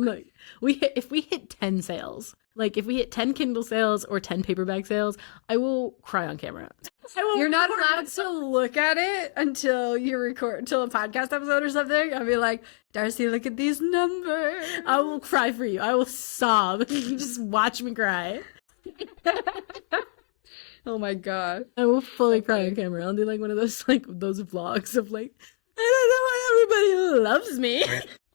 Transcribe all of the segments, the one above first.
Like, if we hit 10 sales, like if we hit 10 Kindle sales or 10 paperback sales, I will cry on camera. You're not allowed to look at it until you record, until a podcast episode or something. I'll be like, Darcy, look at these numbers. I will cry for you. I will sob. You just watch me cry. Oh my god. I will fully cry on camera. I'll do like one of those vlogs of like, I don't know why everybody loves me.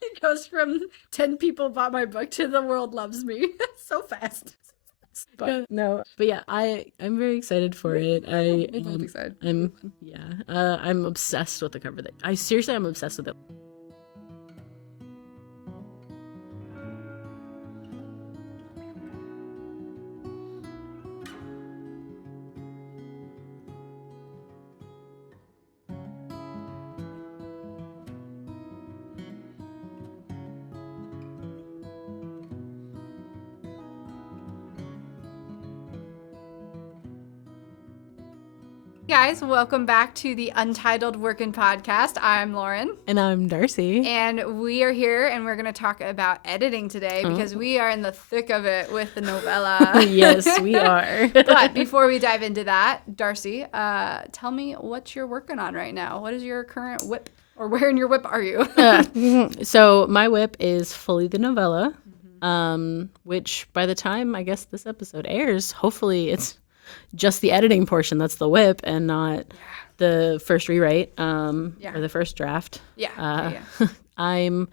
It goes from 10 people bought my book to the world loves me so fast. But yeah, I'm very excited for it. I'm excited. I'm obsessed with the cover. I'm obsessed with it. Guys, welcome back to the Untitled Workin' Podcast. I'm Lauren. And I'm Darcy. And we are here and we're going to talk about editing today because we are in the thick of it with the novella. Yes, we are. But before we dive into that, Darcy, tell me what you're working on right now. What is your current whip? Or where in your whip are you? So my whip is fully the novella, which by the time I guess this episode airs, hopefully it's just the editing portion that's the whip and not the first rewrite or the first draft. I'm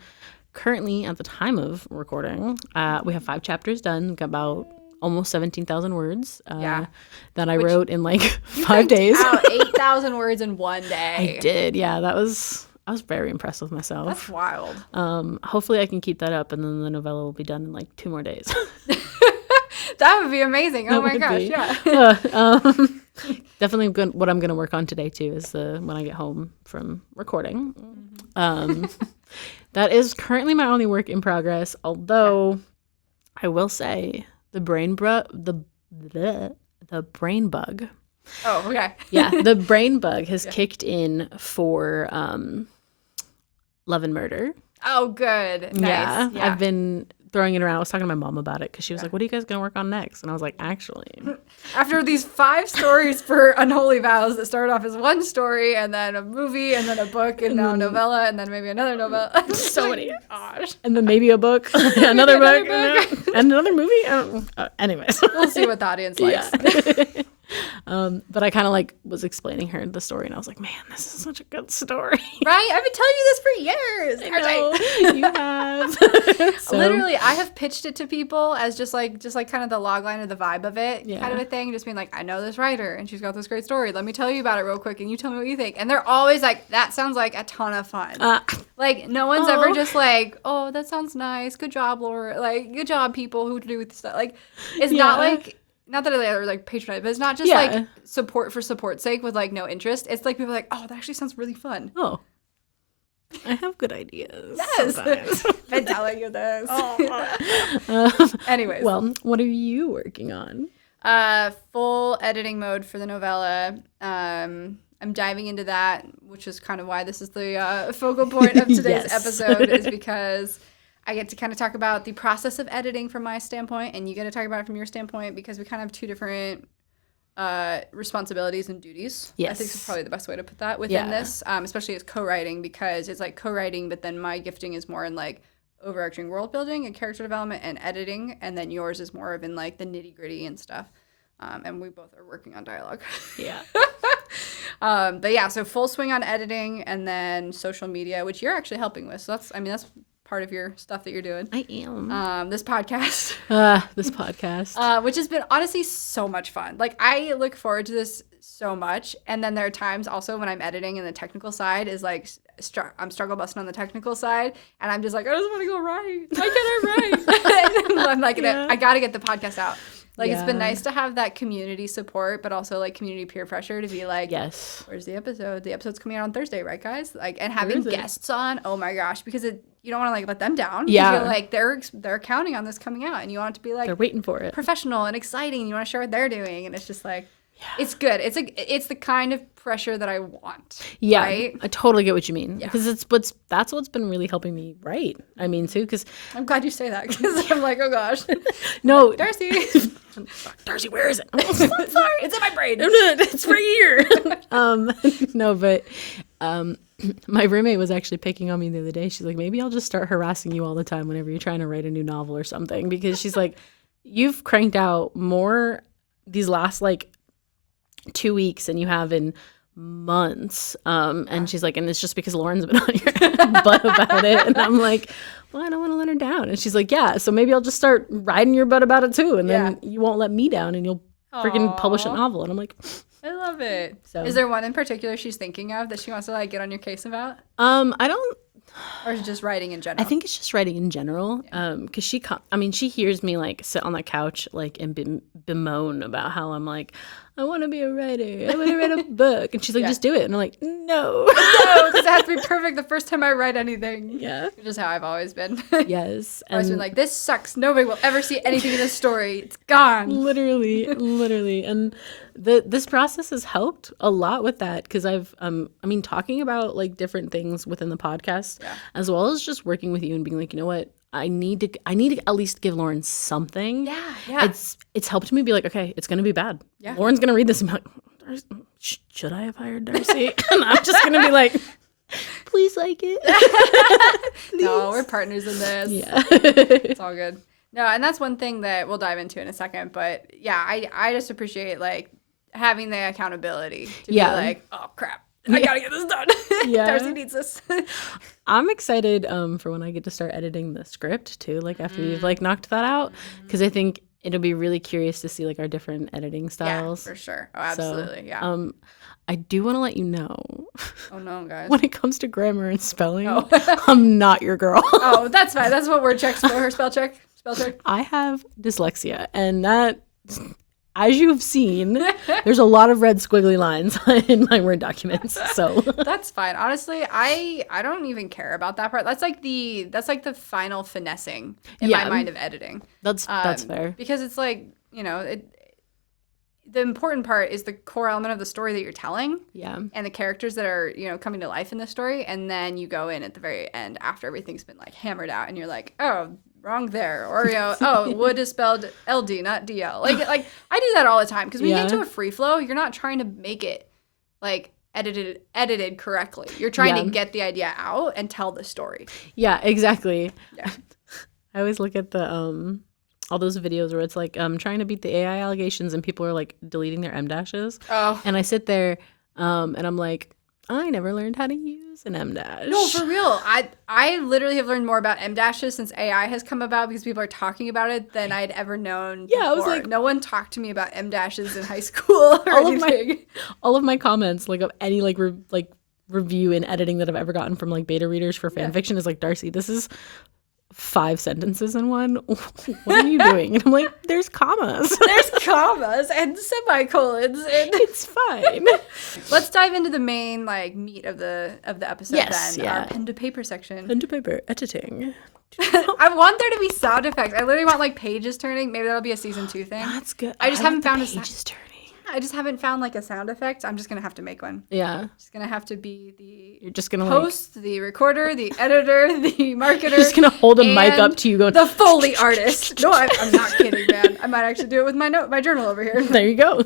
currently, at the time of recording, we have 5 chapters done. We've got about almost 17,000 words that I wrote in like 5 days. 8,000 words in one day. I did, yeah. I was very impressed with myself. That's wild. Hopefully I can keep that up and then the novella will be done in like 2 more days. That would be amazing. Oh my gosh, Definitely what I'm going to work on today too is when I get home from recording. That is currently my only work in progress, although I will say the brain bug. Oh, okay. Yeah, the brain bug has kicked in for Love and Murder. Oh, good. Nice. Yeah, I've been throwing it around. I was talking to my mom about it because she was like, what are you guys going to work on next? And I was like, actually. After these 5 stories for Unholy Vows that started off as one story and then a movie and then a book and now a novella and then maybe another novella. So many. Gosh. And then maybe a book, another book, and another movie. Anyways. We'll see what the audience likes. Yeah. But I kind of like was explaining her the story and I was like, man, this is such a good story. Right? I've been telling you this for years. I know. You have. So, literally, I have pitched it to people as just like kind of the log line or the vibe of it kind of a thing. Just being like, I know this writer and she's got this great story. Let me tell you about it real quick and you tell me what you think. And they're always like, that sounds like a ton of fun. Like no one's ever just like, oh, that sounds nice. Good job, Laura. Like, good job, people who do with stuff. Like, it's not like... Not that I like patronize, but it's not just like support for support's sake with like no interest. It's like people are like, oh, that actually sounds really fun. Oh, I have good ideas. Yes, been telling you this. Anyways, well, what are you working on? Full editing mode for the novella. I'm diving into that, which is kind of why this is the focal point of today's episode, is because I get to kind of talk about the process of editing from my standpoint, and you get to talk about it from your standpoint because we kind of have 2 different responsibilities and duties. Yes. I think is probably the best way to put that within this, especially as co-writing, because it's like co-writing, but then my gifting is more in like overarching world building and character development and editing, and then yours is more of in like the nitty gritty and stuff. And we both are working on dialogue. Yeah. But yeah, so full swing on editing and then social media, which you're actually helping with. So that's part of your stuff that you're doing. I am. This podcast. Which has been honestly so much fun. Like, I look forward to this so much. And then there are times also when I'm editing and the technical side is like, I'm struggle busting on the technical side. And I'm just like, I just want to go write. Why can't I write? I'm like, I got to get the podcast out. Like, it's been nice to have that community support, but also, like, community peer pressure to be like, yes, where's the episode? The episode's coming out on Thursday, right, guys? Like, and having guests on, oh, my gosh, because you don't want to, like, let them down. Yeah. You're like, they're counting on this coming out, and you want it to be, like, they're waiting for it. Professional and exciting. You want to share what they're doing, and it's just like, It's good. It's the kind of pressure that I want. Yeah, right? I totally get what you mean. Yeah. Because that's what's been really helping me write. I mean, too, because I'm glad you say that because I'm like, oh gosh. no, Like, Darcy. Darcy, where is it? I'm sorry, It's in my brain. it's right here. No, but my roommate was actually picking on me the other day. She's like, maybe I'll just start harassing you all the time whenever you're trying to write a new novel or something, because she's like, you've cranked out more these last like 2 weeks than you have in months. And she's like, and it's just because Lauren's been on your butt about it. And I'm like, well, I don't want to let her down. And she's like, yeah, so maybe I'll just start riding your butt about it too, and then you won't let me down and you'll freaking publish a novel. And I'm like, I love it. So is there one in particular she's thinking of that she wants to like get on your case about? I don't. Or is it just writing in general? I think it's just writing in general. Because she hears me like sit on the couch like and bemoan about how I'm like, I want to be a writer. I want to write a book. And she's like, just do it. And I'm like, no. No, because it has to be perfect the first time I write anything. Yeah. Which is how I've always been. Yes. I've always been like, this sucks. Nobody will ever see anything in this story. It's gone. Literally. And this process has helped a lot with that, because I've talking about like different things within the podcast, as well as just working with you and being like, you know what, I need to at least give Lauren something. Yeah. It's helped me be like, okay, it's gonna be bad. Yeah. Lauren's gonna read this and be like, should I have hired Darcy? And I'm just gonna be like, please like it. Please. No, we're partners in this. Yeah. It's all good. No, and that's one thing that we'll dive into in a second. But yeah, I just appreciate like having the accountability to be like, oh crap, I gotta get this done. Darcy needs this. I'm excited for when I get to start editing the script too, like after you've like knocked that out, because I think it'll be really curious to see like our different editing styles. Yeah, for sure. Oh, absolutely. So, I do want to let you know. Oh no, guys. When it comes to grammar and spelling, I'm not your girl. Oh, that's fine. That's what word checks for. Her spell check. I have dyslexia, and that, as you've seen, there's a lot of red squiggly lines in my Word documents. So that's fine. Honestly, I don't even care about that part. That's like the final finessing in my mind of editing. That's fair. Because it's like, the important part is the core element of the story that you're telling. Yeah. And the characters that are, coming to life in the story, and then you go in at the very end after everything's been like hammered out and you're like, oh, wrong there, or wood is spelled LD, not DL. Like I do that all the time, because when you get to a free flow, you're not trying to make it like edited correctly. You're trying to get the idea out and tell the story. Yeah, exactly. Yeah. I always look at the all those videos where it's like trying to beat the AI allegations and people are like deleting their M dashes. Oh. And I sit there and I'm like, I never learned how to use an M dash. No, for real. I literally have learned more about M dashes since AI has come about, because people are talking about it, than I'd ever known before. I was like, no one talked to me about M dashes in high school or anything. All of my comments, like of any review and editing that I've ever gotten from like beta readers for fan fiction is like, Darcy, this is 5 sentences in one. What are you doing? And I'm like, there's commas. There's commas and semicolons, and it's fine. Let's dive into the main meat of the episode then. Our pen to paper section. Pen to paper editing. I want there to be sound effects. I literally want pages turning. Maybe that'll be a season 2 thing. That's good. I just haven't found pages turning. I just haven't found a sound effect. I'm just gonna have to make one. Yeah. Just gonna have to be the You're just gonna host, the recorder, the editor, the marketer. You're just gonna hold a mic up to you going the Foley artist. No, I'm not kidding, man. I might actually do it with my journal over here. There you go.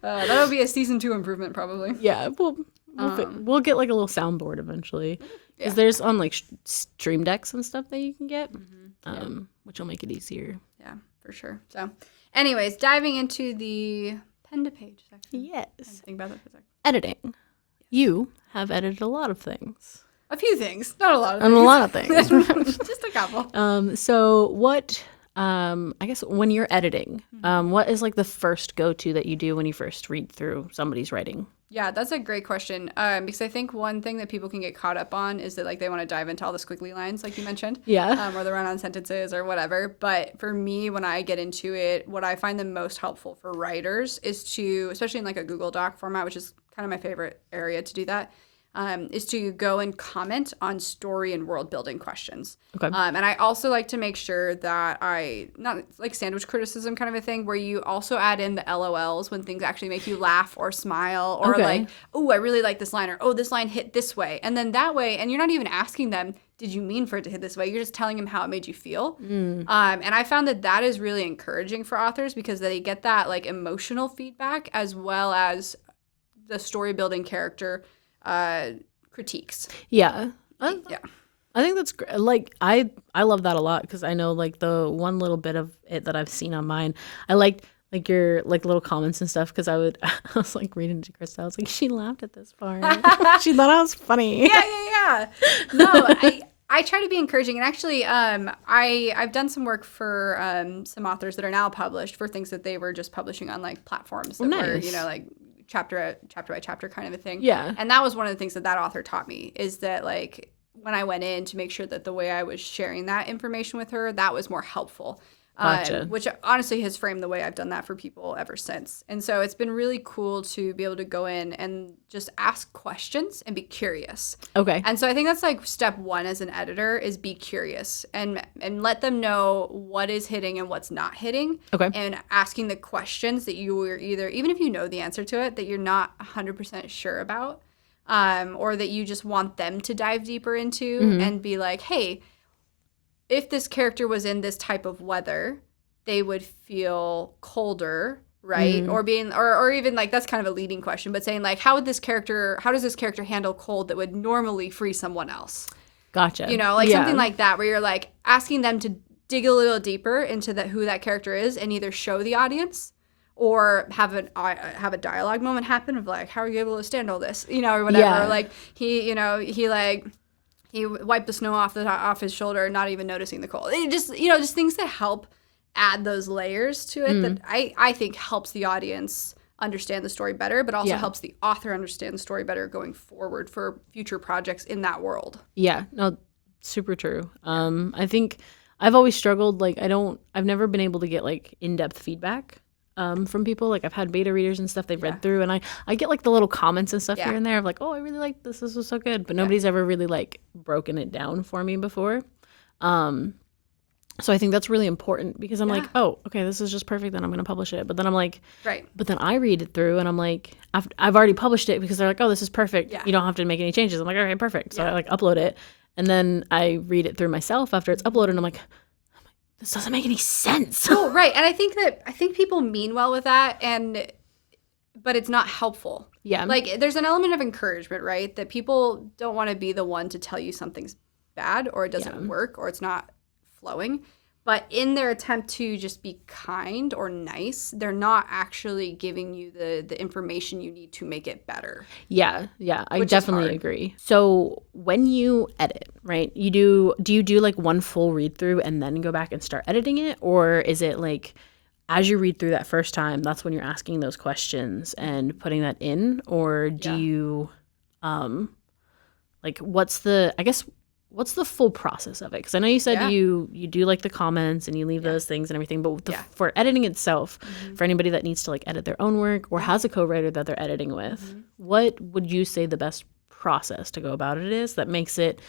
That'll be a season 2 improvement probably. Yeah, we'll get a little soundboard eventually. Because there's on stream decks and stuff that you can get, which will make it easier. Yeah, for sure. So anyways, diving into the pen to page section. Yes. Think about that for a second. Editing. Yes. You have edited a lot of things. A few things, not a lot of things. And a lot of things. Just a couple. So what, I guess when you're editing, what is the first go-to that you do when you first read through somebody's writing? Yeah, that's a great question. Because I think one thing that people can get caught up on is that they want to dive into all the squiggly lines, like you mentioned. Yeah. Or the run-on sentences or whatever. But for me, when I get into it, what I find the most helpful for writers is to, especially in a Google Doc format, which is kind of my favorite area to do that, is to go and comment on story and world building questions. Okay. And I also like to make sure that not like sandwich criticism kind of a thing, where you also add in the LOLs when things actually make you laugh or smile, or like, oh, I really like this line, or oh, this line hit this way. And then that way, and you're not even asking them, did you mean for it to hit this way? You're just telling them how it made you feel. And I found that is really encouraging for authors, because they get that like emotional feedback as well as the story building character critiques. Yeah. Yeah. I think that's great. Like, I love that a lot, because I know, like, the one little bit of it that I've seen on mine, I liked, like, your, like, little comments and stuff, because I was, like, reading to Krista. I was like, she laughed at this part. She thought I was funny. Yeah. No, I try to be encouraging. And actually, I've done some work for some authors that are now published for things that they were just publishing on, like, platforms that were, you know, like, chapter by chapter kind of a thing. Yeah. And that was one of the things that author taught me, is that, like, when I went in to make sure that the way I was sharing that information with her, that was more helpful. Gotcha. Which honestly has framed the way I've done that for people ever since. And so it's been really cool to be able to go in and just ask questions and be curious. Okay. And so I think that's like step one as an editor, is be curious and let them know what is hitting and what's not hitting. Okay. And asking the questions that you are either, even if you know the answer to it, that you're not 100% sure about, or that you just want them to dive deeper into and be like, hey, if this character was in this type of weather, they would feel colder, right? Or being, or even like, that's kind of a leading question, but saying like, how does this character handle cold that would normally freeze someone else? Gotcha. You know, like something like that, where you're like asking them to dig a little deeper into who that character is, and either show the audience or have a dialogue moment happen of like, how are you able to stand all this, you know, or whatever. Yeah. Like he wiped the snow off his shoulder, not even noticing the cold. It just, you know, just things that help add those layers to it that I think helps the audience understand the story better, but also helps the author understand the story better going forward for future projects in that world. Yeah, no, super true. I think I've always struggled, like, I've never been able to get, like, in-depth feedback from people. Like, I've had beta readers and stuff they've read through, and I get, like, the little comments and stuff here and there of, like, oh, I really like this was so good, but nobody's ever really, like, broken it down for me before. So I think that's really important, because I'm like, oh, okay, this is just perfect, then I'm going to publish it. But then I'm like, but then I read it through, and I'm like, I've already published it, because they're like, oh, this is perfect. You don't have to make any changes. I'm like, okay, perfect. So I, like, upload it, and then I read it through myself after it's uploaded, and I'm like, this doesn't make any sense. Oh, right. And I think people mean well with that, but it's not helpful. Yeah. Like, there's an element of encouragement, right? That people don't want to be the one to tell you something's bad, or it doesn't work, or it's not flowing. But in their attempt to just be kind or nice, they're not actually giving you the information you need to make it better. Yeah, I definitely agree. So when you edit, right, do you do like one full read through and then go back and start editing it? Or is it like, as you read through that first time, that's when you're asking those questions and putting that in? Or do you, like, what's the full process of it? Because I know you said you do like the comments and you leave those things and everything, but for editing itself, for anybody that needs to like edit their own work or has a co-writer that they're editing with, what would you say the best process to go about it is that makes it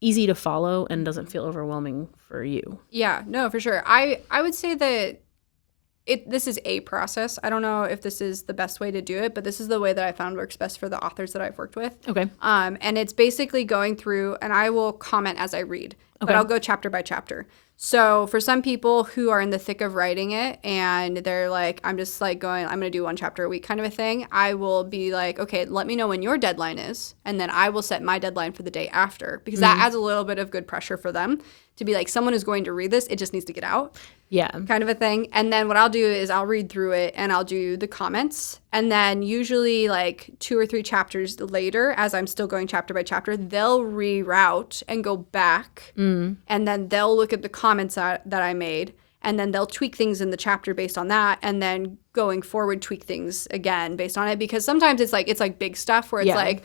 easy to follow and doesn't feel overwhelming for you? Yeah, no, for sure. I would say that this is a process. I don't know if this is the best way to do it, but this is the way that I found works best for the authors that I've worked with. Okay. And it's basically going through, and I will comment as I read, but I'll go chapter by chapter. So for some people who are in the thick of writing it and they're like, I'm just like going, I'm going to do one chapter a week kind of a thing, I will be like, okay, let me know when your deadline is, and then I will set my deadline for the day after, because that adds a little bit of good pressure for them to be like, someone is going to read this, it just needs to get out. Yeah. Kind of a thing. And then what I'll do is I'll read through it and I'll do the comments. And then usually like 2 or 3 chapters later, as I'm still going chapter by chapter, they'll reroute and go back. And then they'll look at the comments that I made. And then they'll tweak things in the chapter based on that. And then going forward, tweak things again based on it. Because sometimes it's like big stuff where it's like,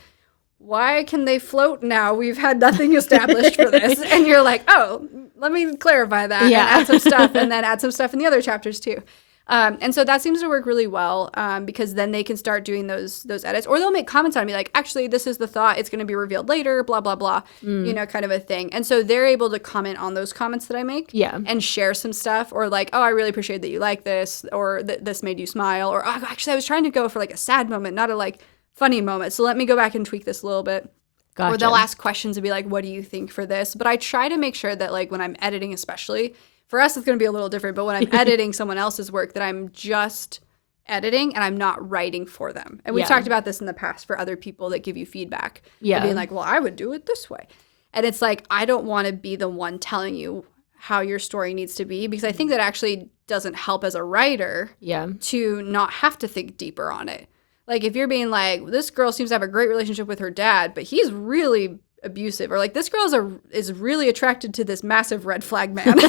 why can they float now? We've had nothing established for this. And you're like, oh, let me clarify that and add some stuff, and then add some stuff in the other chapters too. And so that seems to work really well because then they can start doing those edits, or they'll make comments on me like, actually, this is the thought. It's going to be revealed later, blah, blah, blah, kind of a thing. And so they're able to comment on those comments that I make and share some stuff, or like, oh, I really appreciate that you like this, or this made you smile, or oh, actually, I was trying to go for like a sad moment, not a like funny moment. So let me go back and tweak this a little bit. Gotcha. Or they'll ask questions and be like, what do you think for this? But I try to make sure that like when I'm editing, especially, for us, it's going to be a little different, but when I'm editing someone else's work, that I'm just editing and I'm not writing for them. And we've talked about this in the past for other people that give you feedback. Yeah. Being like, well, I would do it this way. And it's like, I don't want to be the one telling you how your story needs to be, because I think that actually doesn't help as a writer to not have to think deeper on it. Like if you're being like, this girl seems to have a great relationship with her dad, but he's really abusive, or like this girl is really attracted to this massive red flag man.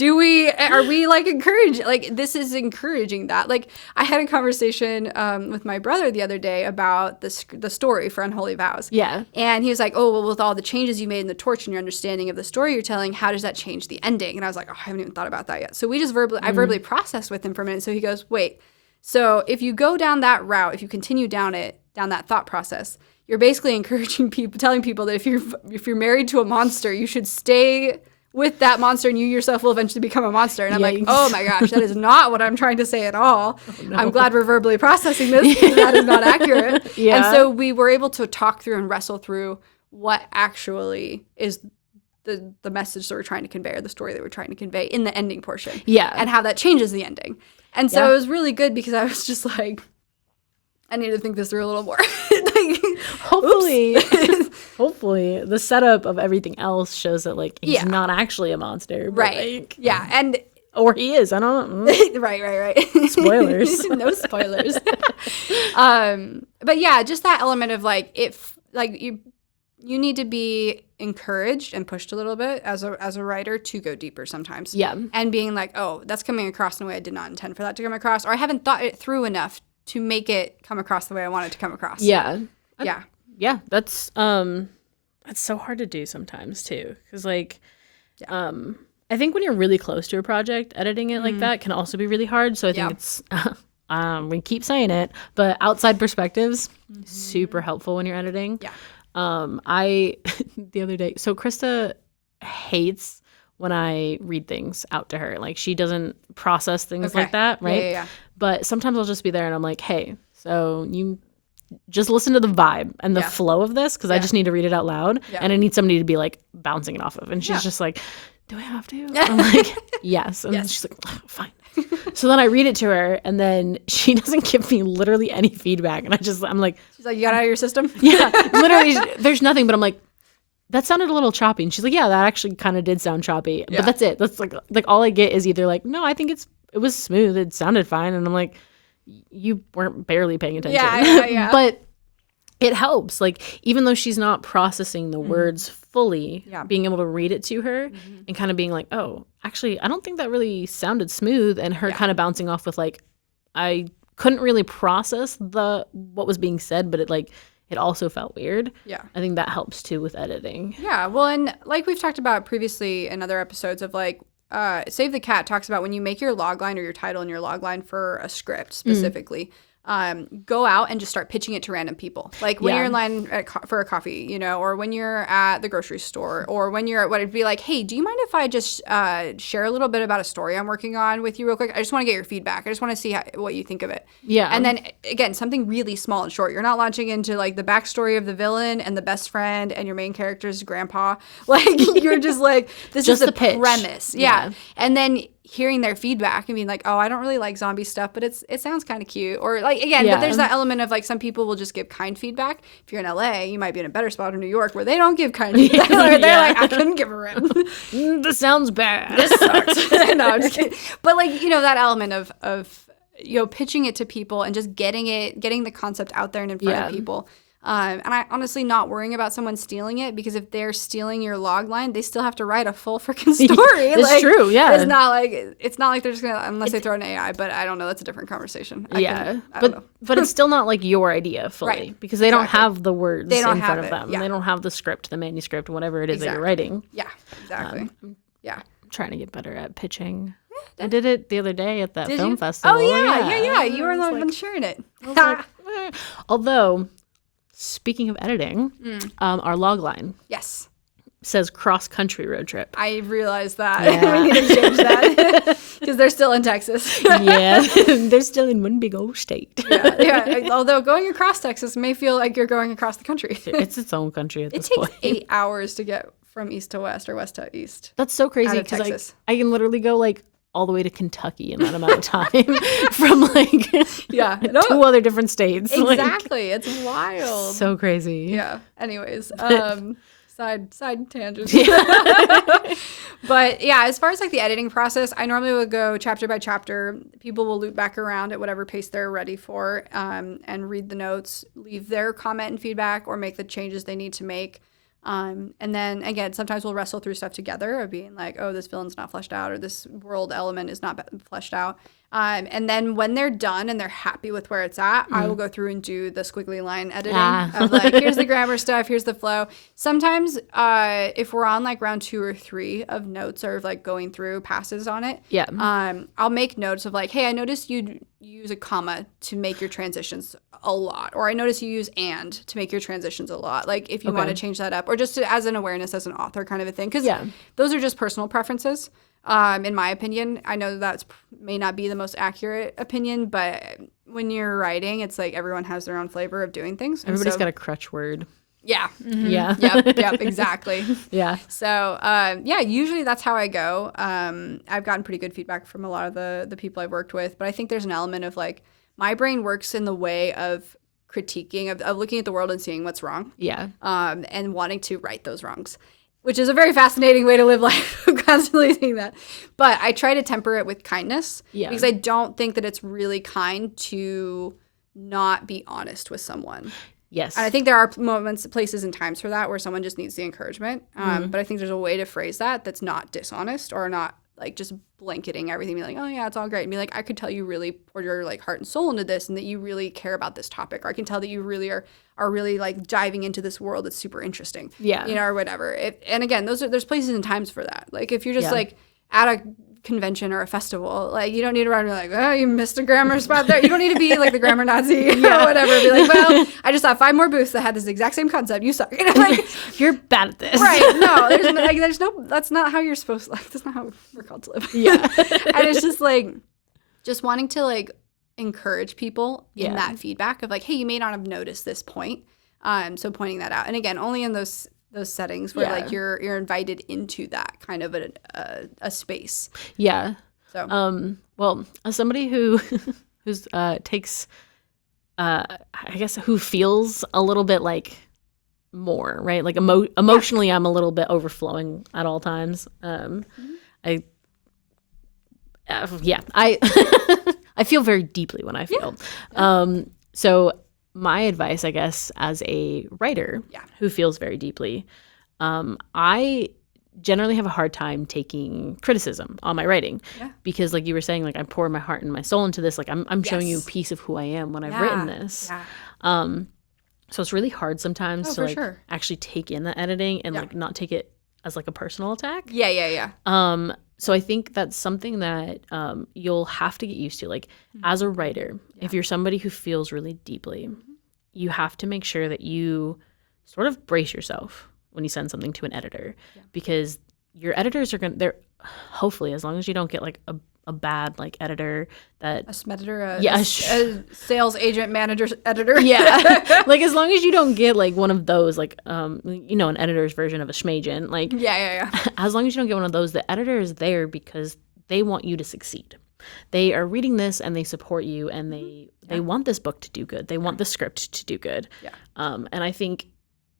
Are we like encouraging, like this is encouraging that? Like I had a conversation with my brother the other day about the story for Unholy Vows. Yeah. And he was like, oh, well, with all the changes you made in the torch and your understanding of the story you're telling, how does that change the ending? And I was like, oh, I haven't even thought about that yet. So we just I verbally processed with him for a minute. So he goes, wait, so if you go down that route, if you continue down that thought process, you're basically encouraging people, telling people that if you're married to a monster, you should stay with that monster and you yourself will eventually become a monster. And I'm like, oh my gosh, that is not what I'm trying to say at all. Oh, no. I'm glad we're verbally processing this, because that is not accurate. Yeah. And so we were able to talk through and wrestle through what actually is the message that we're trying to convey, or the story that we're trying to convey in the ending portion. Yeah. And how that changes the ending. And so it was really good, because I was just like, I need to think this through a little more. Like, hopefully the setup of everything else shows that like he's not actually a monster. But, right. Like, yeah. Or he is. I don't know. Right. Spoilers. No spoilers. But yeah, just that element of like, if like you need to be encouraged and pushed a little bit as a writer to go deeper sometimes. Yeah. And being like, oh, that's coming across in a way I did not intend for that to come across, or I haven't thought it through enough to make it come across the way I want it to come across. Yeah. Yeah. That's so hard to do sometimes too. Cause like, I think when you're really close to a project, editing it like that can also be really hard. So I think it's, we keep saying it, but outside perspectives, super helpful when you're editing. Yeah. The other day, so Krista hates when I read things out to her. Like she doesn't process things like that, right? Yeah. But sometimes I'll just be there and I'm like, hey, so you just listen to the vibe and the flow of this, because I just need to read it out loud and I need somebody to be like bouncing it off of. And she's just like, do I have to? I'm like, yes. And she's like, oh, fine. So then I read it to her, and then she doesn't give me literally any feedback. And I'm like, she's like, you got it out of your system? Yeah, literally, there's nothing. But I'm like, that sounded a little choppy. And she's like, yeah, that actually kind of did sound choppy. Yeah. But that's it. That's like all I get is either like, no, I think it was smooth. It sounded fine. And I'm like, you weren't barely paying attention. Yeah. But it helps. Like, even though she's not processing the words fully, being able to read it to her and kind of being like, oh, actually, I don't think that really sounded smooth. And her kind of bouncing off with like, I couldn't really process what was being said, but it also felt weird. Yeah. I think that helps too with editing. Yeah. Well, and like we've talked about previously in other episodes of like, Save the Cat talks about when you make your logline or your title and your logline for a script specifically, go out and just start pitching it to random people. Like when you're in line for a coffee, or when you're at the grocery store, or when you're at it'd be like, hey, do you mind if I just share a little bit about a story I'm working on with you real quick? I just want to get your feedback. I just want to see what you think of it. Yeah. And then again, something really small and short. You're not launching into like the backstory of the villain and the best friend and your main character's grandpa. Like you're just like, this just is the premise. Yeah. And then hearing their feedback and being like, oh, I don't really like zombie stuff, but it sounds kind of cute. Or like, again, but there's that element of like some people will just give kind feedback. If you're in LA, you might be in a better spot in New York where they don't give kind feedback. They're like, I couldn't give a rip. This sounds bad. This sucks. No, I'm just kidding. But like, that element of pitching it to people and just getting the concept out there and in front of people. And I honestly not worrying about someone stealing it, because if they're stealing your log line, they still have to write a full freaking story. It's true, yeah. It's not like they're just gonna, unless they throw an AI. But I don't know. That's a different conversation. I don't know. But it's still not like your idea fully, right. Because they don't have the words in front of them. Yeah. They don't have the script, the manuscript, whatever it is that you're writing. Yeah, exactly. I'm trying to get better at pitching. I did it the other day at that Did film you? festival. Oh, yeah. You were the one sharing it. I was like, eh. Although, speaking of editing, our log line Yes. says cross-country road trip. I realized that. Yeah. We need to change that because they're still in Texas. Yeah, they're still in one big old state. Yeah. Although going across Texas may feel like you're going across the country. It's its own country at this It point. takes 8 hours to get from east to west or west to east. That's so crazy out of because Texas. I can literally go like all the way to Kentucky in that amount of time from like two other different states. Exactly. It's wild. So crazy. Yeah. Anyways, side tangent. Yeah. But yeah, as far as like the editing process, I normally would go chapter by chapter. People will loop back around at whatever pace they're ready for, and read the notes, leave their comment and feedback, or make the changes they need to make. And then again, sometimes we'll wrestle through stuff together of being like, oh, this villain's not fleshed out, or this world element is not fleshed out. And then when they're done and they're happy with where it's at, I will go through and do the squiggly line editing of like, here's the grammar stuff, here's the flow. Sometimes if we're on like round 2 or 3 of notes or like going through passes on it, I'll make notes of like, hey, I noticed you use a comma to make your transitions a lot, or I notice you use and to make your transitions a lot. Like if you want to change that up, or just as an awareness as an author kind of a thing, because those are just personal preferences. In my opinion, I know that may not be the most accurate opinion, but when you're writing, it's like everyone has their own flavor of doing things. Everybody's got a crutch word. Yeah. Mm-hmm. Yeah. Yep, exactly. Yeah. So, usually that's how I go. I've gotten pretty good feedback from a lot of the people I've worked with, but I think there's an element of like, my brain works in the way of critiquing, of looking at the world and seeing what's wrong. Yeah. And wanting to right those wrongs, which is a very fascinating way to live life. I'm constantly seeing that. But I try to temper it with kindness because I don't think that it's really kind to not be honest with someone. Yes. And I think there are moments, places, and times for that where someone just needs the encouragement. But I think there's a way to phrase that that's not dishonest or not like just blanketing everything, be like, oh yeah, it's all great, and be like, I could tell you really poured your like heart and soul into this, and that you really care about this topic, or I can tell that you really are really like diving into this world that's super interesting, or whatever. And again, there's places and times for that. Like if you're just like at a convention or a festival, like you don't need to run like, oh, you missed a grammar spot there. You don't need to be like the grammar Nazi or whatever. Be like, well, I just saw 5 more booths that had this exact same concept. You suck. Like, you're bad at this. Right. No, there's no, that's not how you're supposed to, like, that's not how we're called to live. Yeah. And it's just like, just wanting to like encourage people in that feedback of like, hey, you may not have noticed this point. So pointing that out. And again, only in those settings where like you're invited into that kind of a space. Yeah. So well, as somebody who takes I guess who feels a little bit like more, right? Like emotionally I'm a little bit overflowing at all times. I I feel very deeply when I feel. So my advice, I guess, as a writer who feels very deeply, I generally have a hard time taking criticism on my writing because, like you were saying, like I pour my heart and my soul into this. Like I'm showing you a piece of who I am when I've written this. Yeah. So it's really hard sometimes to like actually take in the editing and like not take it as like a personal attack. Yeah. So I think that's something that you'll have to get used to. Like as a writer, if you're somebody who feels really deeply, you have to make sure that you sort of brace yourself when you send something to an editor because your editors are they're hopefully, as long as you don't get like a bad like editor that a smeditor, a sales agent manager editor. Yeah. Like as long as you don't get like one of those like an editor's version of a schmagent, like as long as you don't get one of those, the editor is there because they want you to succeed. They are reading this and they support you and they want this book to do good. They want the script to do good. Yeah. And I think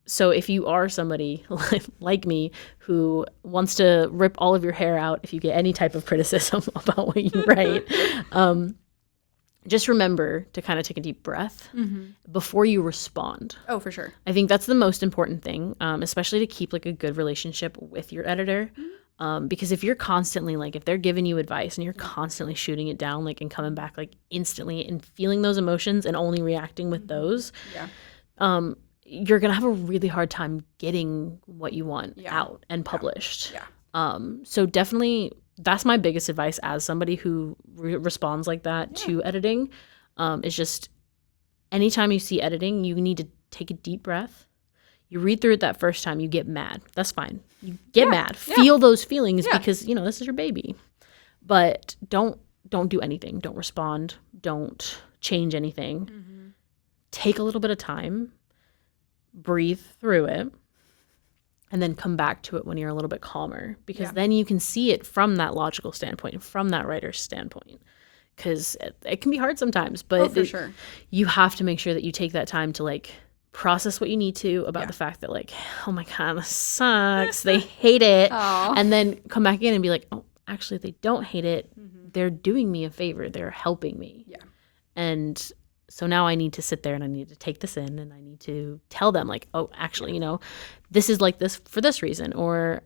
so if you are somebody like me who wants to rip all of your hair out if you get any type of criticism about what you write, just remember to kind of take a deep breath before you respond. Oh, for sure. I think that's the most important thing, especially to keep like a good relationship with your editor. Because if you're constantly like, if they're giving you advice and you're constantly shooting it down, like, and coming back like instantly and feeling those emotions and only reacting with those, you're going to have a really hard time getting what you want out and published. Yeah. So definitely that's my biggest advice as somebody who responds like that to editing, is just anytime you see editing, you need to take a deep breath. You read through it that first time, you get mad. That's fine. You get mad. Feel those feelings because, this is your baby. But don't do anything. Don't respond. Don't change anything. Mm-hmm. Take a little bit of time. Breathe through it. And then come back to it when you're a little bit calmer. Because then you can see it from that logical standpoint, from that writer's standpoint. Because it can be hard sometimes. But for sure. You have to make sure that you take that time to, like, process what you need to about the fact that, like, oh my God, this sucks. They hate it. And then come back in and be like, oh, actually, they don't hate it. Mm-hmm. They're doing me a favor. They're helping me. Yeah. And so now I need to sit there and I need to take this in and I need to tell them, like, oh, actually, this is like this for this reason. Or,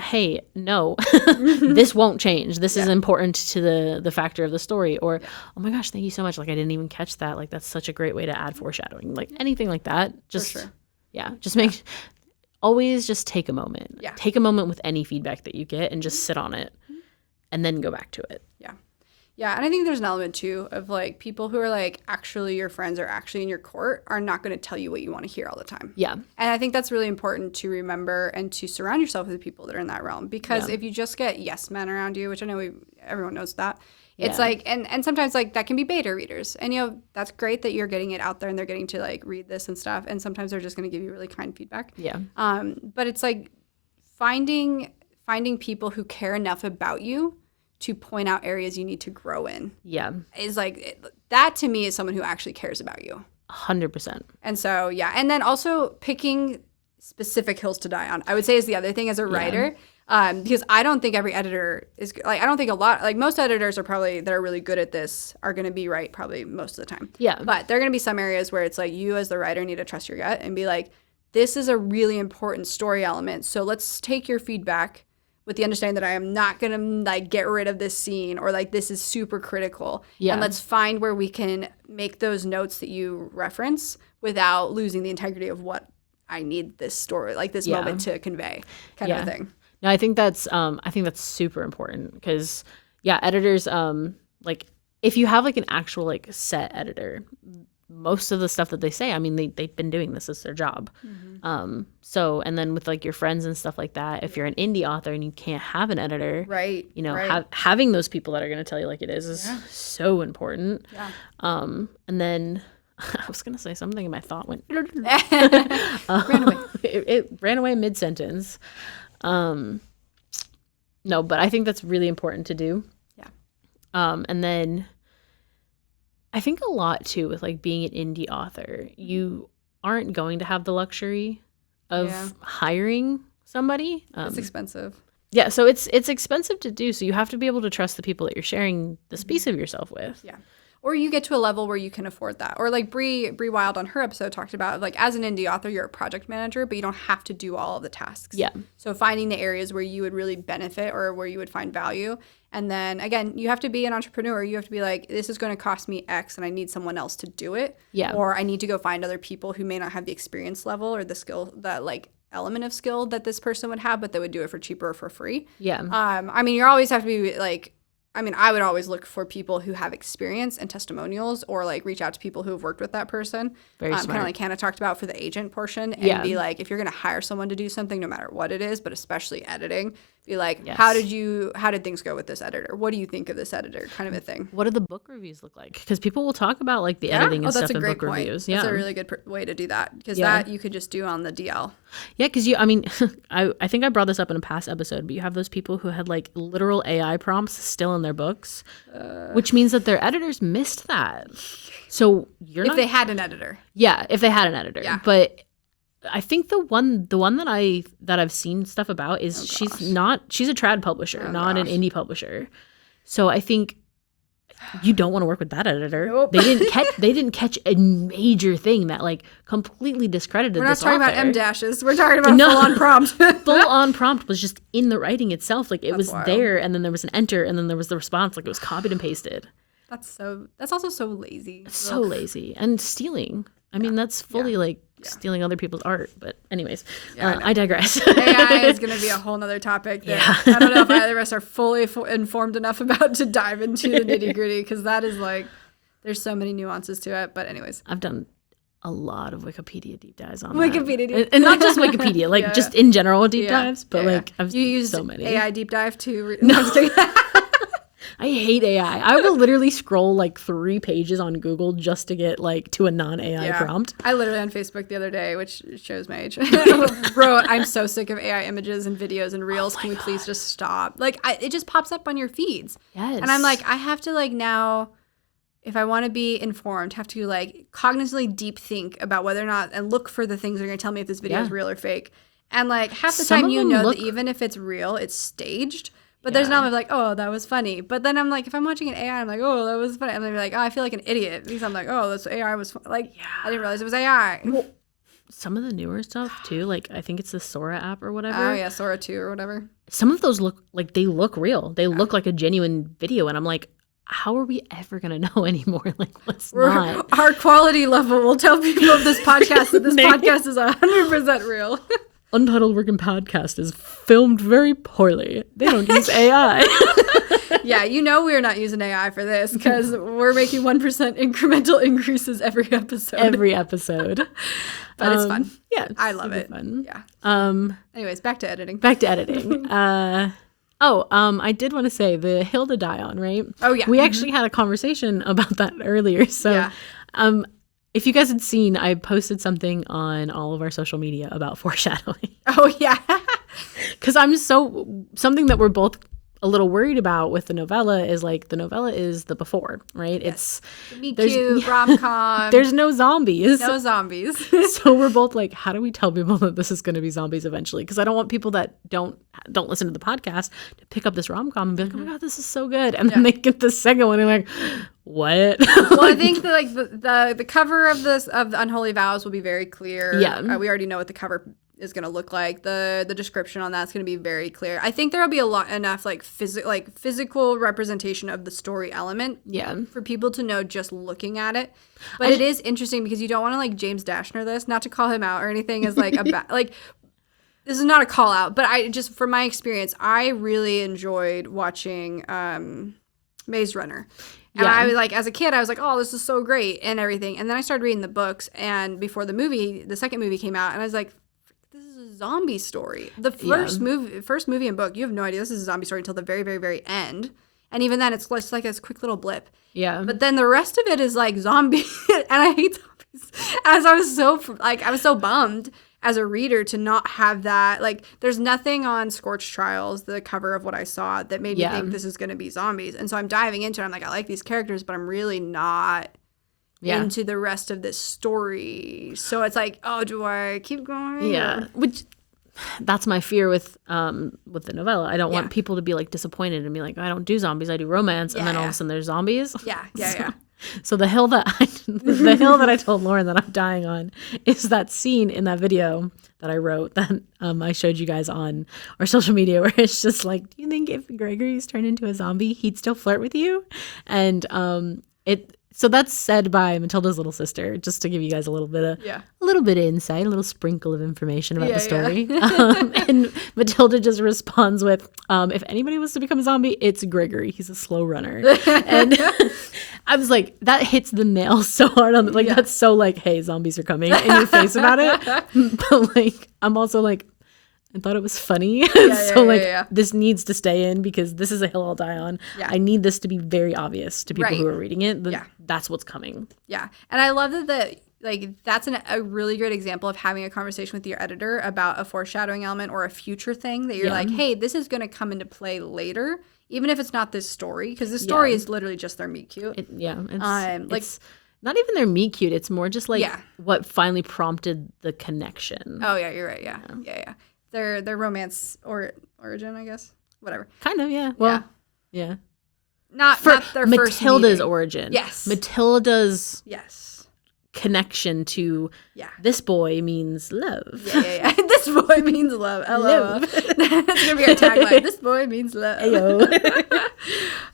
hey, no, this won't change. This is important to the factor of the story. Or, oh my gosh, thank you so much. Like, I didn't even catch that. Like, that's such a great way to add foreshadowing. Like, anything like that. Just, always just take a moment. Yeah. Take a moment with any feedback that you get and just sit on it and then go back to it. Yeah. Yeah, and I think there's an element, too, of, like, people who are, like, actually your friends or actually in your court are not going to tell you what you want to hear all the time. Yeah. And I think that's really important to remember and to surround yourself with people that are in that realm. Because if you just get yes men around you, which I know everyone knows that, it's like, and sometimes, like, that can be beta readers. And, that's great that you're getting it out there and they're getting to, like, read this and stuff. And sometimes they're just going to give you really kind feedback. Yeah. But it's, like, finding people who care enough about you to point out areas you need to grow in. Yeah. Is like, that to me is someone who actually cares about you. 100%. And so, and then also picking specific hills to die on, I would say is the other thing as a writer. Because I don't think every editor is, like, I don't think most editors are probably, that are really good at this are going to be right probably most of the time. Yeah. But there are going to be some areas where it's like you as the writer need to trust your gut and be like, this is a really important story element. So let's take your feedback with the understanding that I am not going to, like, get rid of this scene or, like, this is super critical. Yeah. And let's find where we can make those notes that you reference without losing the integrity of what I need this story, like this moment to convey kind of a thing. No, I think that's super important because, editors, like, if you have, like, an actual, like, set editor, most of the stuff that they say, I mean, they've been doing this as their job. Mm-hmm. So, and then with, like, your friends and stuff like that, if you're an indie author and you can't have an editor, right, having those people that are going to tell you like it is so important. Yeah. And then I was going to say something and my thought went ran away. It ran away mid-sentence. No, but I think that's really important to do. Yeah. And then I think a lot too with, like, being an indie author, you aren't going to have the luxury of hiring somebody. It's expensive. Yeah, so it's expensive to do. So you have to be able to trust the people that you're sharing this piece of yourself with. Yeah. Or you get to a level where you can afford that. Or, like, Bree Wild on her episode talked about, like, as an indie author, you're a project manager, but you don't have to do all of the tasks. Yeah. So finding the areas where you would really benefit or where you would find value. And then, again, you have to be an entrepreneur. You have to be like, this is going to cost me X and I need someone else to do it. Yeah. Or I need to go find other people who may not have the experience level or the skill, that, like, element of skill that this person would have, but they would do it for cheaper or for free. Yeah. I mean, you always have to be, like, I would always look for people who have experience and testimonials or, like, reach out to people who have worked with that person. Very smart. Kind of like Hannah talked about for the agent portion and be like, if you're going to hire someone to do something, no matter what it is, but especially editing, be like, how did things go with this editor? What do you think of this editor? Kind of a thing. What do the book reviews look like? Because people will talk about, like, the editing and stuff in book reviews. Yeah. That's a really good way to do that because that you could just do on the DL. Yeah, because I think I brought this up in a past episode, but you have those people who had, like, literal AI prompts still in their books, which means that their editors missed that. So if they had an editor. Yeah, if they had an editor. Yeah. But I think the one that I've seen stuff about is she's a trad publisher, not an indie publisher. So I think you don't want to work with that editor. Nope. They didn't catch a major thing that, like, completely discredited this author. We're not talking about M-dashes. We're talking about full-on prompt. Full-on prompt was just in the writing itself. Like, it was wild. There, and then there was an enter, and then there was the response. Like, it was copied and pasted. That's also so lazy. So lazy. And stealing. I mean, that's fully, like, stealing other people's art. But anyways, I digress. AI is going to be a whole nother topic that I don't know if either of us are fully informed enough about to dive into the nitty gritty, because that is like, there's so many nuances to it. But anyways, I've done a lot of Wikipedia deep dives on Wikipedia, and not just Wikipedia, like just in general deep dives, but like I've used so many. AI deep dive to. No. I hate AI. I will literally scroll like 3 pages on Google just to get like to a non-AI prompt. I literally on Facebook the other day, which shows my age, wrote, I'm so sick of AI images and videos and reels. Can we please just stop? Like it just pops up on your feeds. Yes. And I'm like, I have to like now, if I want to be informed, have to like cognitively deep think about whether or not, and look for the things that are going to tell me if this video is real or fake. And like half the time you know that even if it's real, it's staged. But there's not like, oh, that was funny. But then I'm like, if I'm watching an AI, I'm like, oh, that was funny. I'm gonna be like, oh, I feel like an idiot because I'm like, oh, this AI was like, I didn't realize it was AI. Well, some of the newer stuff too, like I think it's the Sora app or whatever. Oh yeah, Sora 2 or whatever. Some of those look like they look real. They look like a genuine video, and I'm like, how are we ever gonna know anymore? Like, what's not? Our quality level will tell people of this podcast that this podcast is 100% real. Untitled Working Podcast is filmed very poorly. They don't use AI. Yeah, you know we're not using AI for this because we're making 1% incremental increases every episode. But it's fun. Yeah, I love it. Fun. Yeah. Anyways, back to editing. I did want to say the hill to die on, right? Oh yeah. We actually had a conversation about that earlier. So, if you guys had seen, I posted something on all of our social media about foreshadowing. Oh, yeah. Because something that we're both a little worried about with the novella is like the novella is the before, right? Yes. It's Be cute, rom-com. There's no zombies. No zombies. So we're both like, how do we tell people that this is going to be zombies eventually? Because I don't want people that don't listen to the podcast to pick up this rom-com and be like, oh my God, this is so good. And then they get the second one and they're like, what? Well, I think that like the cover of the Unholy Vows will be very clear. Yeah. We already know what the cover is going to look like. The description on that's going to be very clear. I think there'll be enough physical representation of the story element for people to know just looking at it. But it is interesting because you don't want to like James Dashner this, not to call him out or anything as like this is not a call out, but I just, from my experience, I really enjoyed watching Maze Runner. And I was like, as a kid, I was like, oh, this is so great and everything. And then I started reading the books, and before the second movie came out, and I was like, zombie story. The first movie and book, you have no idea this is a zombie story until the very, very, very end. And even then, it's just like this quick little blip. Yeah. But then the rest of it is like zombie, and I hate zombies. As I was so bummed as a reader to not have that. Like, there's nothing on Scorched Trials, the cover of what I saw, that made me think this is going to be zombies. And so I'm diving into it. I'm like, I like these characters, but I'm really not into the rest of this story. So it's like, oh, do I keep going? Yeah. Which that's my fear with the novella. I don't want people to be like disappointed and be like, I don't do zombies, I do romance, and then all of a sudden there's zombies. So the hill that I told Lauren that I'm dying on is that scene in that video that I wrote that I showed you guys on our social media, where it's just like, do you think if Gregory's turned into a zombie, he'd still flirt with you? And so that's said by Matilda's little sister, just to give you guys a little bit of insight, a little sprinkle of information about the story. And Matilda just responds with, if anybody was to become a zombie, it's Gregory. He's a slow runner. And I was like, that hits the nail so hard on that's so like, hey, zombies are coming in your face about it. But like, I'm also like, I thought it was funny. This needs to stay in because this is a hill I'll die on. Yeah. I need this to be very obvious to people who are reading it. That's what's coming. Yeah. And I love that that's a really great example of having a conversation with your editor about a foreshadowing element or a future thing that you're like, hey, this is going to come into play later, even if it's not this story, because this story is literally just their meet cute. It's not even their meet cute. It's more just like what finally prompted the connection. Oh, yeah, you're right. Yeah. Their romance origin, I guess. Whatever. Kind of, yeah. Well, yeah. Not their first Matilda's origin. Yes. Matilda's connection to this boy means love. Yeah. This boy means love. LOL. That's going to be our tagline. This boy means love.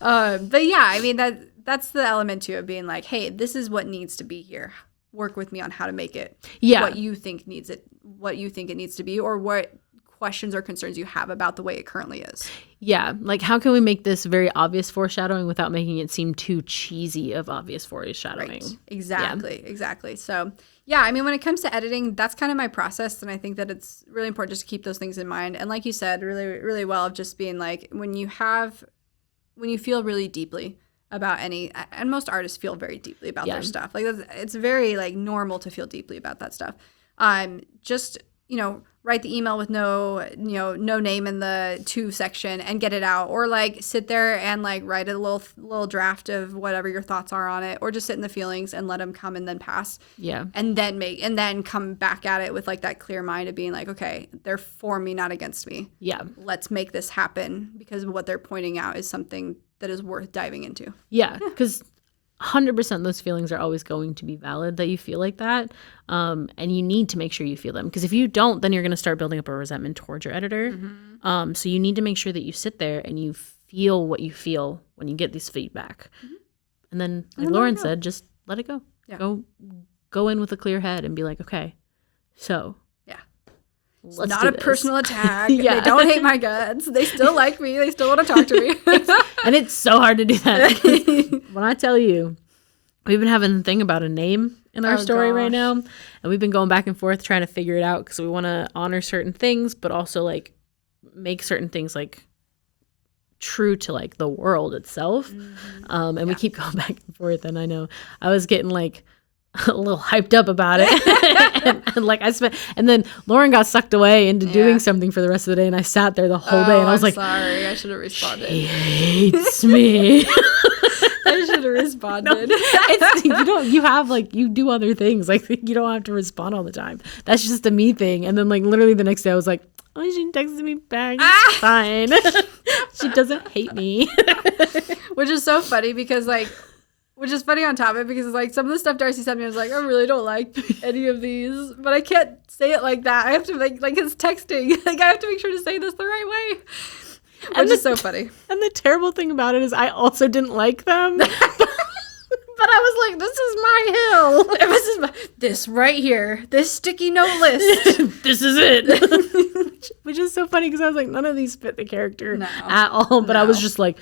But yeah, I mean, that's the element too of being like, hey, this is what needs to be here. work with me on how to make it Yeah. what you think it needs to be, or what questions or concerns you have about the way it currently is. Yeah, like how can we make this very obvious foreshadowing without making it seem too cheesy of obvious foreshadowing? Right. Exactly. So, yeah, I mean, when it comes to editing, that's kind of my process, and I think that it's really important just to keep those things in mind. And like you said, really, really well, of just being like, when you feel really deeply about and most artists feel very deeply about their stuff. Like, it's very, like, normal to feel deeply about that stuff. Just, write the email with no name in the to section and get it out, or like sit there and like write a little draft of whatever your thoughts are on it, or just sit in the feelings and let them come and then pass. Yeah. And then come back at it with like that clear mind of being like, okay, they're for me, not against me. Yeah. Let's make this happen, because what they're pointing out is something that is worth diving into. Yeah, because 100% those feelings are always going to be valid, that you feel like that. And you need to make sure you feel them, because if you don't, then you're going to start building up a resentment towards your editor. Mm-hmm. So you need to make sure that you sit there and you feel what you feel when you get this feedback. Mm-hmm. And then, like Lauren said, just let it go. Yeah. Go in with a clear head and be like, okay, so it's not a personal attack. Yeah. They don't hate my guts. They still like me. They still want to talk to me. And it's so hard to do that. When I tell you, we've been having a thing about a name in our story right now. And we've been going back and forth trying to figure it out, because we want to honor certain things, but also like make certain things like true to like the world itself. Mm-hmm. And we keep going back and forth. And I know I was getting like a little hyped up about it. and like and then Lauren got sucked away into doing something for the rest of the day, and I sat there the whole day, and I was sorry, I should have responded. She hates me. I should have responded. No, you do other things, like you don't have to respond all the time. That's just a me thing. And then like literally the next day I was like, oh, she texted me back. It's fine. She doesn't hate me. Which is so funny, because which is funny on top of it, because it's like some of the stuff Darcy sent me, I was like, I really don't like any of these, but I can't say it like that. I have to like it's texting. Like I have to make sure to say this the right way. Which is so funny. And the terrible thing about it is I also didn't like them. But I was like, this is my hill. This right here, this sticky note list. This is it. Which is so funny, because I was like, none of these fit the character at all. But I was just like,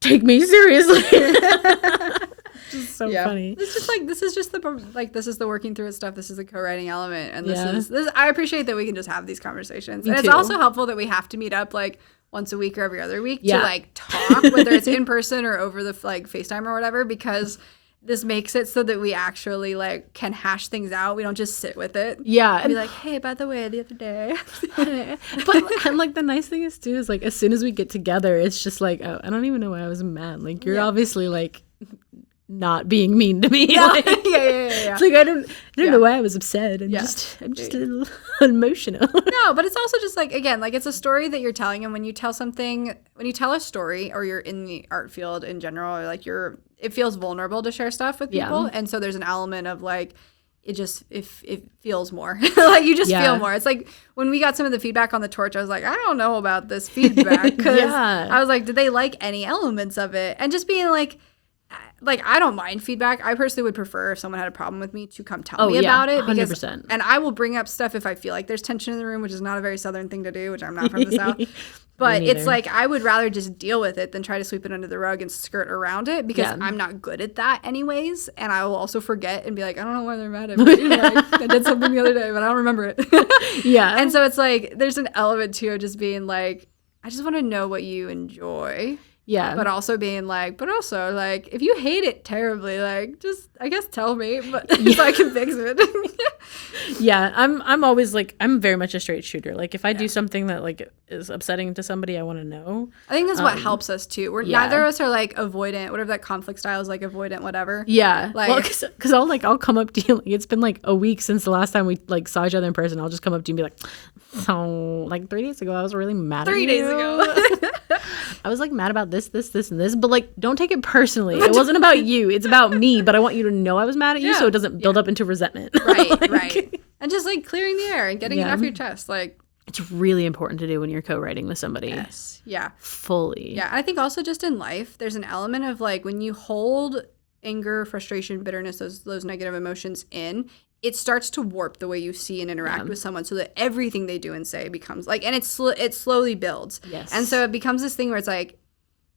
take me seriously. Just so funny. It's just like, this is the working through it stuff. This is the co-writing element, and this is I appreciate that we can just have these conversations. And it's also helpful that we have to meet up like once a week or every other week to like talk, whether it's in person or over the like FaceTime or whatever, because this makes it so that we actually like can hash things out. We don't just sit with it. Yeah. And be like, hey, by the way, the other day. But and like the nice thing is too, is like as soon as we get together, it's just like, oh, I don't even know why I was mad. Like you're obviously like not being mean to me. Yeah. Like, Yeah. It's like I don't know why I was upset. I'm just a little emotional. No, but it's also just like, again, like it's a story that you're telling, and when you tell a story, or you're in the art field in general, or like it feels vulnerable to share stuff with people. And so there's an element of like, it feels more like you just feel more. It's like when we got some of the feedback on the torch, I was like, I don't know about this feedback, because I was like, did they like any elements of it? And just being like I don't mind feedback. I personally would prefer if someone had a problem with me to come tell me about it. 100%. And I will bring up stuff if I feel like there's tension in the room, which is not a very Southern thing to do, which I'm not from the South. But it's like, I would rather just deal with it than try to sweep it under the rug and skirt around it, because I'm not good at that anyways. And I will also forget and be like, I don't know why they're mad at me. Like, I did something the other day, but I don't remember it. And so it's like, there's an element to it just being like, I just want to know what you enjoy. Yeah. But also being like, if you hate it terribly, like, just, I guess, tell me, but so I can fix it. Yeah. I'm always like, I'm very much a straight shooter. Like, if I do something that like is upsetting to somebody, I want to know. I think that's what helps us too. Neither of us are like avoidant, whatever that conflict style is, like avoidant, whatever. Yeah. Like, well, cause I'll come up to you. Like, it's been like a week since the last time we like saw each other in person. I'll just come up to you and be like, so like 3 days ago, I was really mad at you. 3 days ago. I was like mad about this, and this, but like don't take it personally. It wasn't about you. It's about me. But I want you to know I was mad at you, so it doesn't build up into resentment. Right, right. And just like clearing the air and getting it off your chest, like. It's really important to do when you're co-writing with somebody. Yes. Yeah. Fully. Yeah. I think also just in life, there's an element of like when you hold anger, frustration, bitterness, those negative emotions in, it starts to warp the way you see and interact with someone, so that everything they do and say becomes like, and it slowly builds. Yes. And so it becomes this thing where it's like,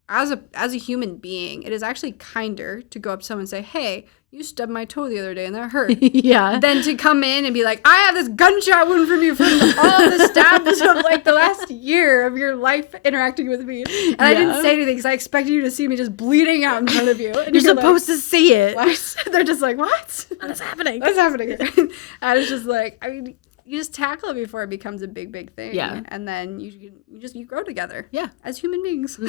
as a human being, it is actually kinder to go up to someone and say, hey, you stubbed my toe the other day and that hurt. Yeah. Than to come in and be like, I have this gunshot wound from you from all the stabs of like the last year of your life interacting with me. And I didn't say anything because I expected you to see me just bleeding out in front of you. And you're supposed to see it. What? They're just like, what? What's happening? What's happening here? And it's just like, I mean, you just tackle it before it becomes a big thing. Yeah. And then you grow together. Yeah. As human beings.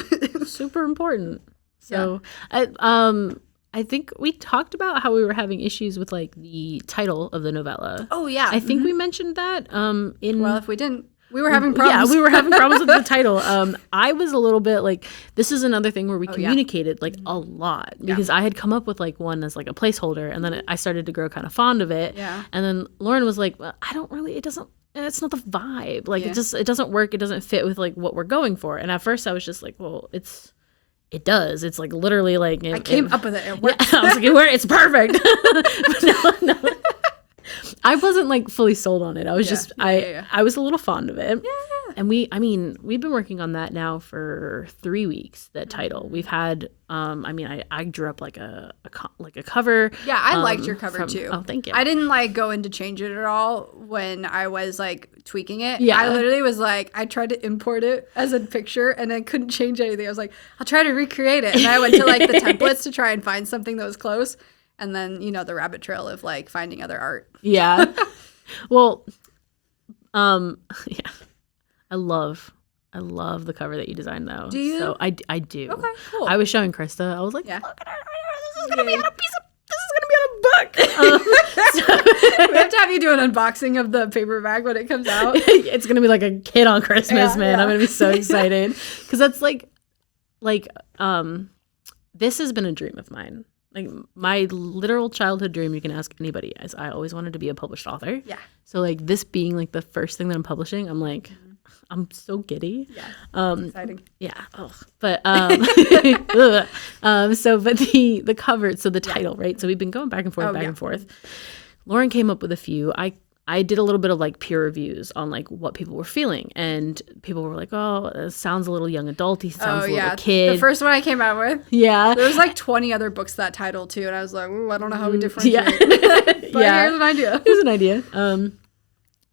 Super important. So I think we talked about how we were having issues with like the title of the novella. Oh yeah. I think we mentioned that well, if we didn't, we were having problems. Yeah, we were having problems with the title. I was a little bit like, this is another thing where we communicated like a lot, because I had come up with like one as like a placeholder, and then I started to grow kind of fond of it. Yeah. And then Lauren was like, well, it's not the vibe. Like it doesn't work. It doesn't fit with like what we're going for. And at first I was just like, well, it does. It's like literally like I came up with it. I was like, it's perfect. But no. I wasn't like fully sold on it. I was just I was a little fond of it. Yeah. And we've been working on that now for 3 weeks, that title. We've had I drew up like a cover. Yeah, I liked your cover too. Oh, thank you. I didn't like go in to change it at all when I was like tweaking it. Yeah. I literally was like, I tried to import it as a picture and I couldn't change anything. I was like, I'll try to recreate it. And I went to like the templates to try and find something that was close. And then, the rabbit trail of like finding other art. Yeah. Well, yeah. I love the cover that you designed though. Do you? So I do. Okay, cool. I was showing Krista. I was like, look at her. This is gonna be on a book. So we have to have you do an unboxing of the paperback when it comes out. It's gonna be like a kid on Christmas, man. I'm gonna be so excited, because that's like this has been a dream of mine. Like my literal childhood dream, you can ask anybody, is I always wanted to be a published author. Yeah. So like this being like the first thing that I'm publishing, I'm like, I'm so giddy. Yeah. Exciting. Yeah. Ugh. But but the cover, so the title, right? So we've been going back and forth. Lauren came up with a few. I did a little bit of like peer reviews on like what people were feeling, and people were like, "Oh, it sounds a little young adulty. Sounds a little kid." The first one I came out with. Yeah. There was like 20 other books that title too, and I was like, "Ooh, I don't know how we differentiate." But here's an idea. Here's an idea.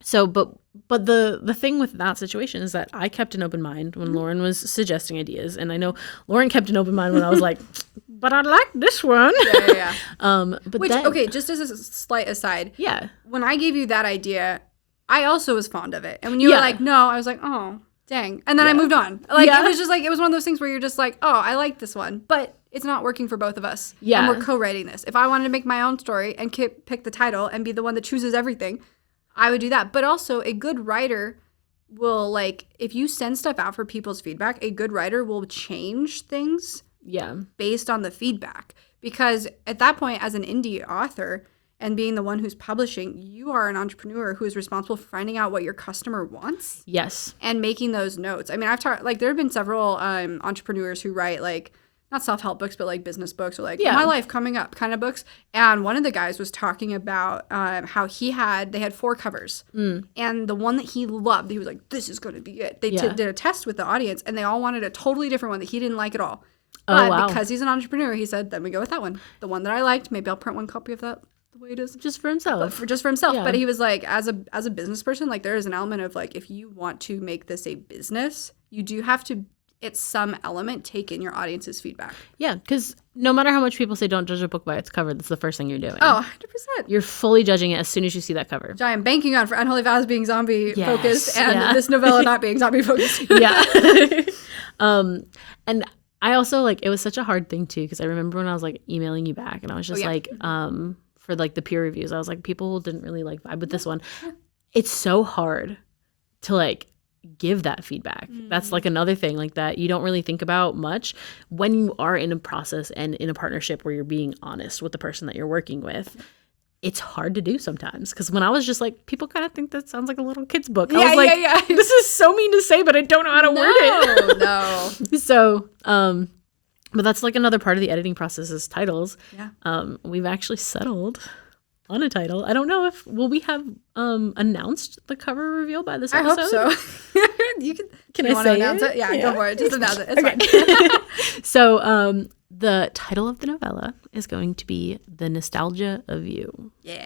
So, but the thing with that situation is that I kept an open mind when Lauren was suggesting ideas, and I know Lauren kept an open mind when I was like, but I like this one. Yeah. Okay, just as a slight aside. Yeah. When I gave you that idea, I also was fond of it. And when you were like, no, I was like, oh, dang. And then I moved on. Like, it was just like, it was one of those things where you're just like, oh, I like this one, but it's not working for both of us. Yeah. And we're co-writing this. If I wanted to make my own story and pick the title and be the one that chooses everything, I would do that. But also, a good writer will, like, if you send stuff out for people's feedback, a good writer will change things based on the feedback. Because at that point, as an indie author and being the one who's publishing, you are an entrepreneur who is responsible for finding out what your customer wants. Yes. And making those notes. I mean, I've talked, like, there have been several entrepreneurs who write, like, not self-help books, but like business books or like my life coming up kind of books. And one of the guys was talking about how they had 4 covers. And the one that he loved, he was like, this is going to be it. They did a test with the audience, and they all wanted a totally different one that he didn't like at all. But because he's an entrepreneur, he said, then we go with that one. The one that I liked, maybe I'll print one copy of that the way it is. Just for himself. But he was like, as a business person, like there is an element of like, if you want to make this a business, you do have to, it's some element, take in your audience's feedback. Yeah, because no matter how much people say don't judge a book by its cover, that's the first thing you're doing. Oh, 100%. You're fully judging it as soon as you see that cover. Which I am banking on for Unholy Vows being zombie-focused and this novella not being zombie-focused. Yeah. And I also, like, it was such a hard thing, too, because I remember when I was, like, emailing you back, and I was just, for, like, the peer reviews, I was like, people didn't really, like, vibe with this one. It's so hard to, like, give that feedback. That's like another thing like that you don't really think about much when you are in a process and in a partnership where you're being honest with the person that you're working with. It's hard to do sometimes, because when I was just like, people kind of think that sounds like a little kid's book. I was like, this is so mean to say, but I don't know how to word it. No. So But that's like another part of the editing process is titles. Yeah. We've actually settled on a title. I don't know if will we have announced the cover reveal by this episode? I hope so. Can I say announce it? Yeah, go for it. Just announce it. It's fine. So the title of the novella is going to be The Nostalgia of You. Yeah.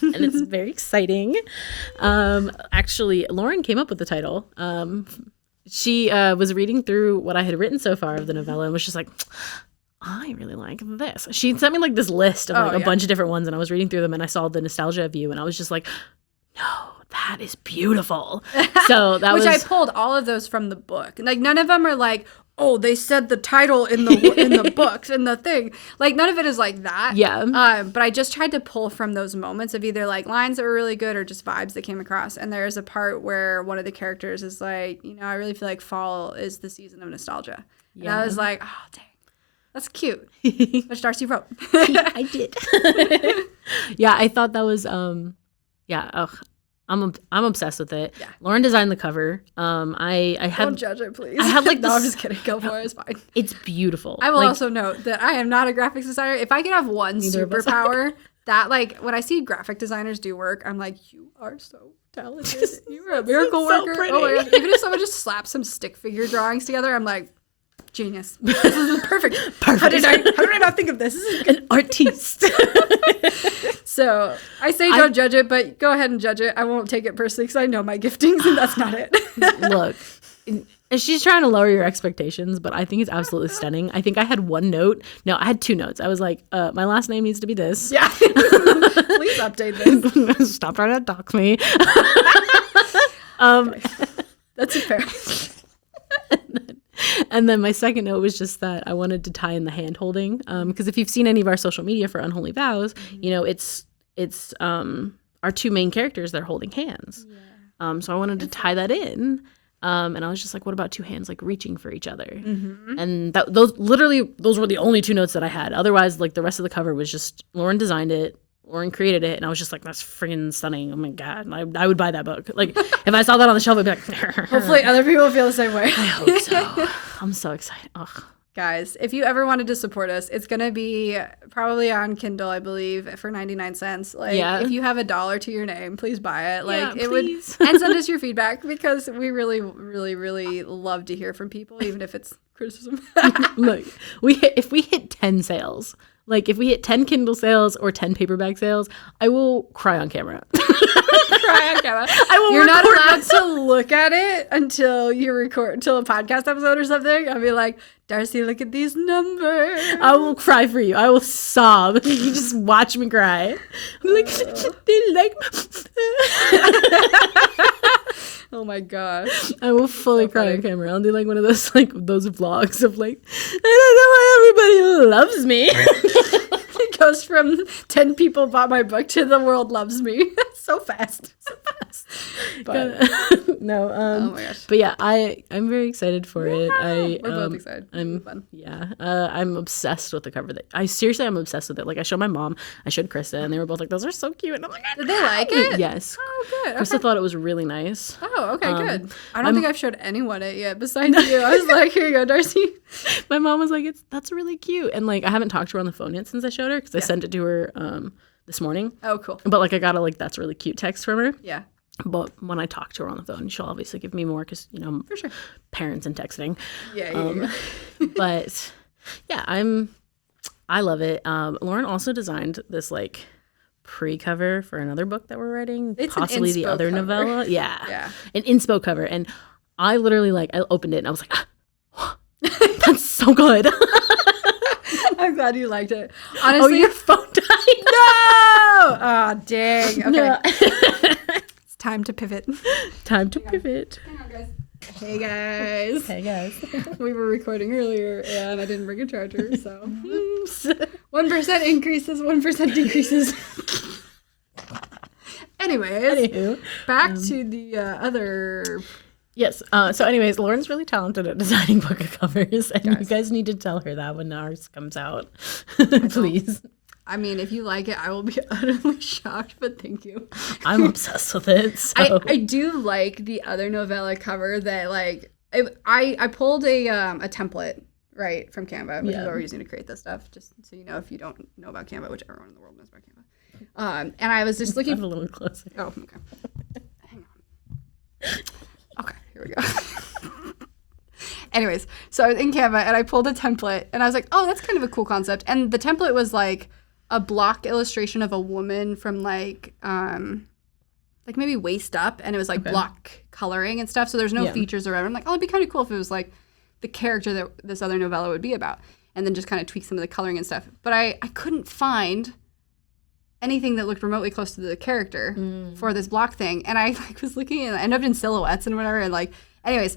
And it's very exciting. Actually, Lauren came up with the title. She was reading through what I had written so far of the novella and was just like, I really like this. She sent me like this list of like a bunch of different ones, and I was reading through them and I saw The Nostalgia of You and I was just like, no, that is beautiful. So that Which I pulled all of those from the book. Like none of them are like, oh, they said the title in the books and the thing. Like none of it is like that. Yeah. But I just tried to pull from those moments of either like lines that were really good or just vibes that came across. And there's a part where one of the characters is like, I really feel like fall is the season of nostalgia. Yeah. And I was like, oh, dang. That's cute. Which Darcy wrote. I did. Yeah, I thought that was I'm obsessed with it. Yeah. Lauren designed the cover. I have. Don't judge it, please. I have like no, I'm just kidding. Go for it. It's fine. It's beautiful. I will also note that I am not a graphics designer. If I could have one superpower, that like when I see graphic designers do work, I'm like, you are so talented. You are a miracle worker. Pretty. Oh my gosh. Even if someone just slaps some stick figure drawings together, I'm like, genius. This is perfect. How did I not think of this? This is an artiste. So I say don't judge it, but go ahead and judge it. I won't take it personally because I know my giftings and that's not it. Look, she's trying to lower your expectations, but I think it's absolutely stunning. I think I had one note. No, I had two notes. I was like, my last name needs to be this. Yeah. Please update this. Stop trying to dox me. Okay. That's fair. And then my second note was just that I wanted to tie in the hand holding. Because if you've seen any of our social media for Unholy Vows, it's our two main characters, they're holding hands. Yeah. So I wanted to tie that in. And I was just like, what about two hands like reaching for each other? Mm-hmm. And those were the only two notes that I had. Otherwise, like the rest of the cover was just Lauren designed it. Lauren created it, and I was just like, that's freaking stunning. Oh my God. I would buy that book. Like, if I saw that on the shelf, I'd be like, hopefully other people feel the same way. I hope so. I'm so excited. Ugh. Guys, if you ever wanted to support us, it's going to be probably on Kindle, I believe, for 99 cents. Like, if you have $1 to your name, please buy it. Like, it please. would, and send us your feedback because we really, really, really love to hear from people, even if it's criticism. Look, if we hit 10 sales, like if we hit 10 Kindle sales or 10 paperback sales, I will cry on camera. Cry on camera. You're not allowed to look at it until a podcast episode or something. I'll be like, Darcy, look at these numbers. I will cry for you. I will sob. You just watch me cry. I'm like, they like. Oh my gosh. I will fully cry on camera. I'll do like one of those vlogs of like, I don't know why everybody loves me. It goes from 10 people bought my book to the world loves me. So fast. But no, oh my gosh. But yeah, I'm very excited for it. We're both excited. I'm obsessed with the cover. I'm obsessed with it. Like I showed my mom, I showed Krista, and they were both like, those are so cute. And I'm like, did they like it? Yes. Oh, good. Krista thought it was really nice. Oh, okay, good. I don't think I've showed anyone it yet besides you. I was like, here you go, Darcy. My mom was like, that's really cute. And like I haven't talked to her on the phone yet since I showed her because I sent it to her this morning. Oh, cool. But like I got a like that's really cute text from her. Yeah. But when I talk to her on the phone, she'll obviously give me more because, for sure, parents and texting. Yeah. But yeah, I love it. Lauren also designed this like pre-cover for another book that we're writing, it's possibly the other cover. novella. Yeah. An inspo cover. And I literally I opened it and I was like, that's so good. I'm glad you liked it. Honestly, your phone died. No! Oh, dang. Okay. No. It's time to pivot. Pivot. Hang on, guys. Hey, guys. Hey, guys. We were recording earlier, and I didn't bring a charger, so 1% increases, 1% decreases. Anywho, back to the other... Yes. So anyways, Lauren's really talented at designing book covers, and you guys need to tell her that when ours comes out. Please. I mean, if you like it, I will be utterly shocked, but thank you. I'm obsessed with it. So. I do like the other novella cover that, like, I pulled a template, right, from Canva, which is what we're using to create this stuff. Just so you know, if you don't know about Canva, which everyone in the world knows about Canva. And I was just looking. I'm a little closer. Oh, okay. Hang on. Okay, here we go. Anyways, so I was in Canva and I pulled a template and I was like, oh, that's kind of a cool concept. And the template was like a block illustration of a woman from like maybe waist up, and it was like block coloring and stuff. So there's no features around. I'm like, oh, it'd be kind of cool if it was like the character that this other novella would be about, and then just kind of tweak some of the coloring and stuff. But I couldn't find anything that looked remotely close to the character for this block thing. And I like was looking and I ended up in silhouettes and whatever. And like, anyways,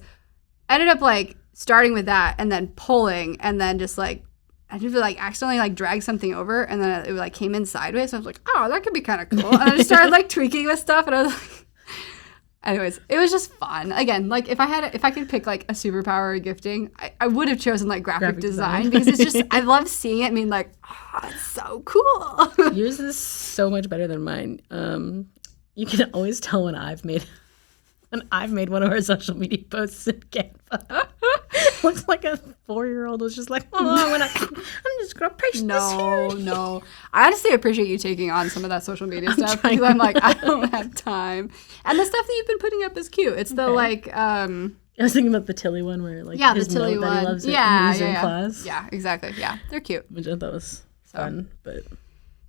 ended up like starting with that and then pulling and then just like, I just like accidentally like dragged something over and then it like came in sideways. So I was like, oh, that could be kind of cool. And I just started like tweaking with stuff and I was like, anyways, it was just fun. Again, like if I could pick like a superpower or gifting, I would have chosen like graphic design because it's just, I love seeing it. I mean, like, oh, it's so cool. Yours is so much better than mine. You can always tell when I've made one of our social media posts in Canva. Looks like a 4-year-old was just like, oh, I'm just gonna paste this here. No. I honestly appreciate you taking on some of that social media stuff because I'm like, I don't have time. And the stuff that you've been putting up is cute. It's the like I was thinking about the Tilly one where like his the Tilly note one. That he loves it and he's in class. Yeah, exactly. Yeah, they're cute. Which I thought was fun, but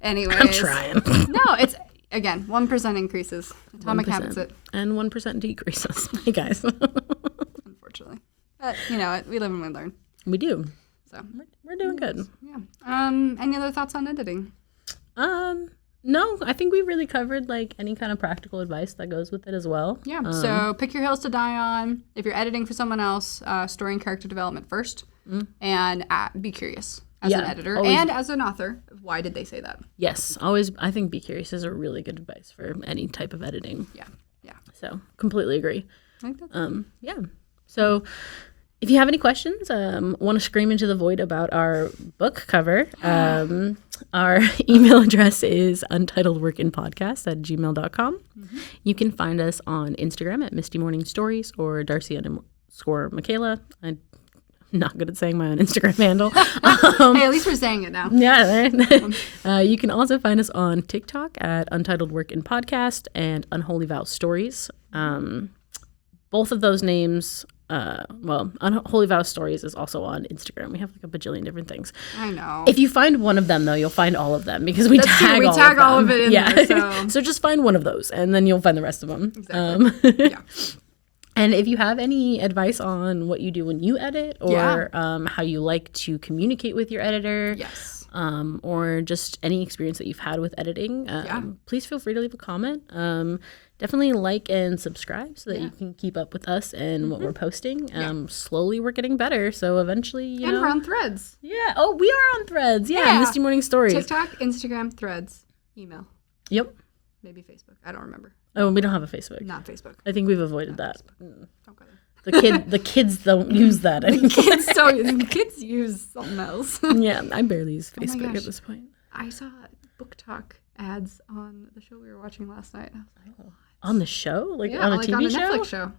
anyways. I'm trying. No, it's again 1% increases. Atomic habits it. And 1% decreases. Hey guys. Unfortunately. But you know, we live and we learn. We do. So we're doing good. Yeah. Any other thoughts on editing? No, I think we really covered like any kind of practical advice that goes with it as well. Yeah. So pick your hills to die on. If you're editing for someone else, story and character development first, and be curious as an editor and as an author. Why did they say that? Yes, always. I think be curious is a really good advice for any type of editing. Yeah. So completely agree. I think that's yeah. So if you have any questions, want to scream into the void about our book cover, our email address is untitledworkinpodcast@gmail.com. You can find us on Instagram at Misty Morning Stories or Darcy _ Michaela. I'm not good at saying my own Instagram handle. Hey, at least we're saying it now. Yeah. You can also find us on TikTok at Untitled Work in Podcast and Unholy Vow Stories. Both of those names, Unholy Vow Stories is also on Instagram. We have like a bajillion different things. I know. If you find one of them, though, you'll find all of them because we tag all of it in there. So just find one of those, and then you'll find the rest of them. Exactly. Yeah. And if you have any advice on what you do when you edit or how you like to communicate with your editor, or just any experience that you've had with editing, please feel free to leave a comment. Definitely like and subscribe so that you can keep up with us and what we're posting. Slowly we're getting better, so eventually, you know. And we're on Threads. Yeah. Oh, we are on Threads. Yeah. Misty Morning Stories. TikTok, Instagram, Threads, email. Yep. Maybe Facebook. I don't remember. Oh, we don't have a Facebook. Not Facebook. I think we've avoided that. Don't go there. The kids don't use that anymore. The kids use something else. Yeah, I barely use Facebook at this point. I saw book talk ads on the show we were watching last night. I was like, what? On the show? Like on a TV on a show? Netflix show.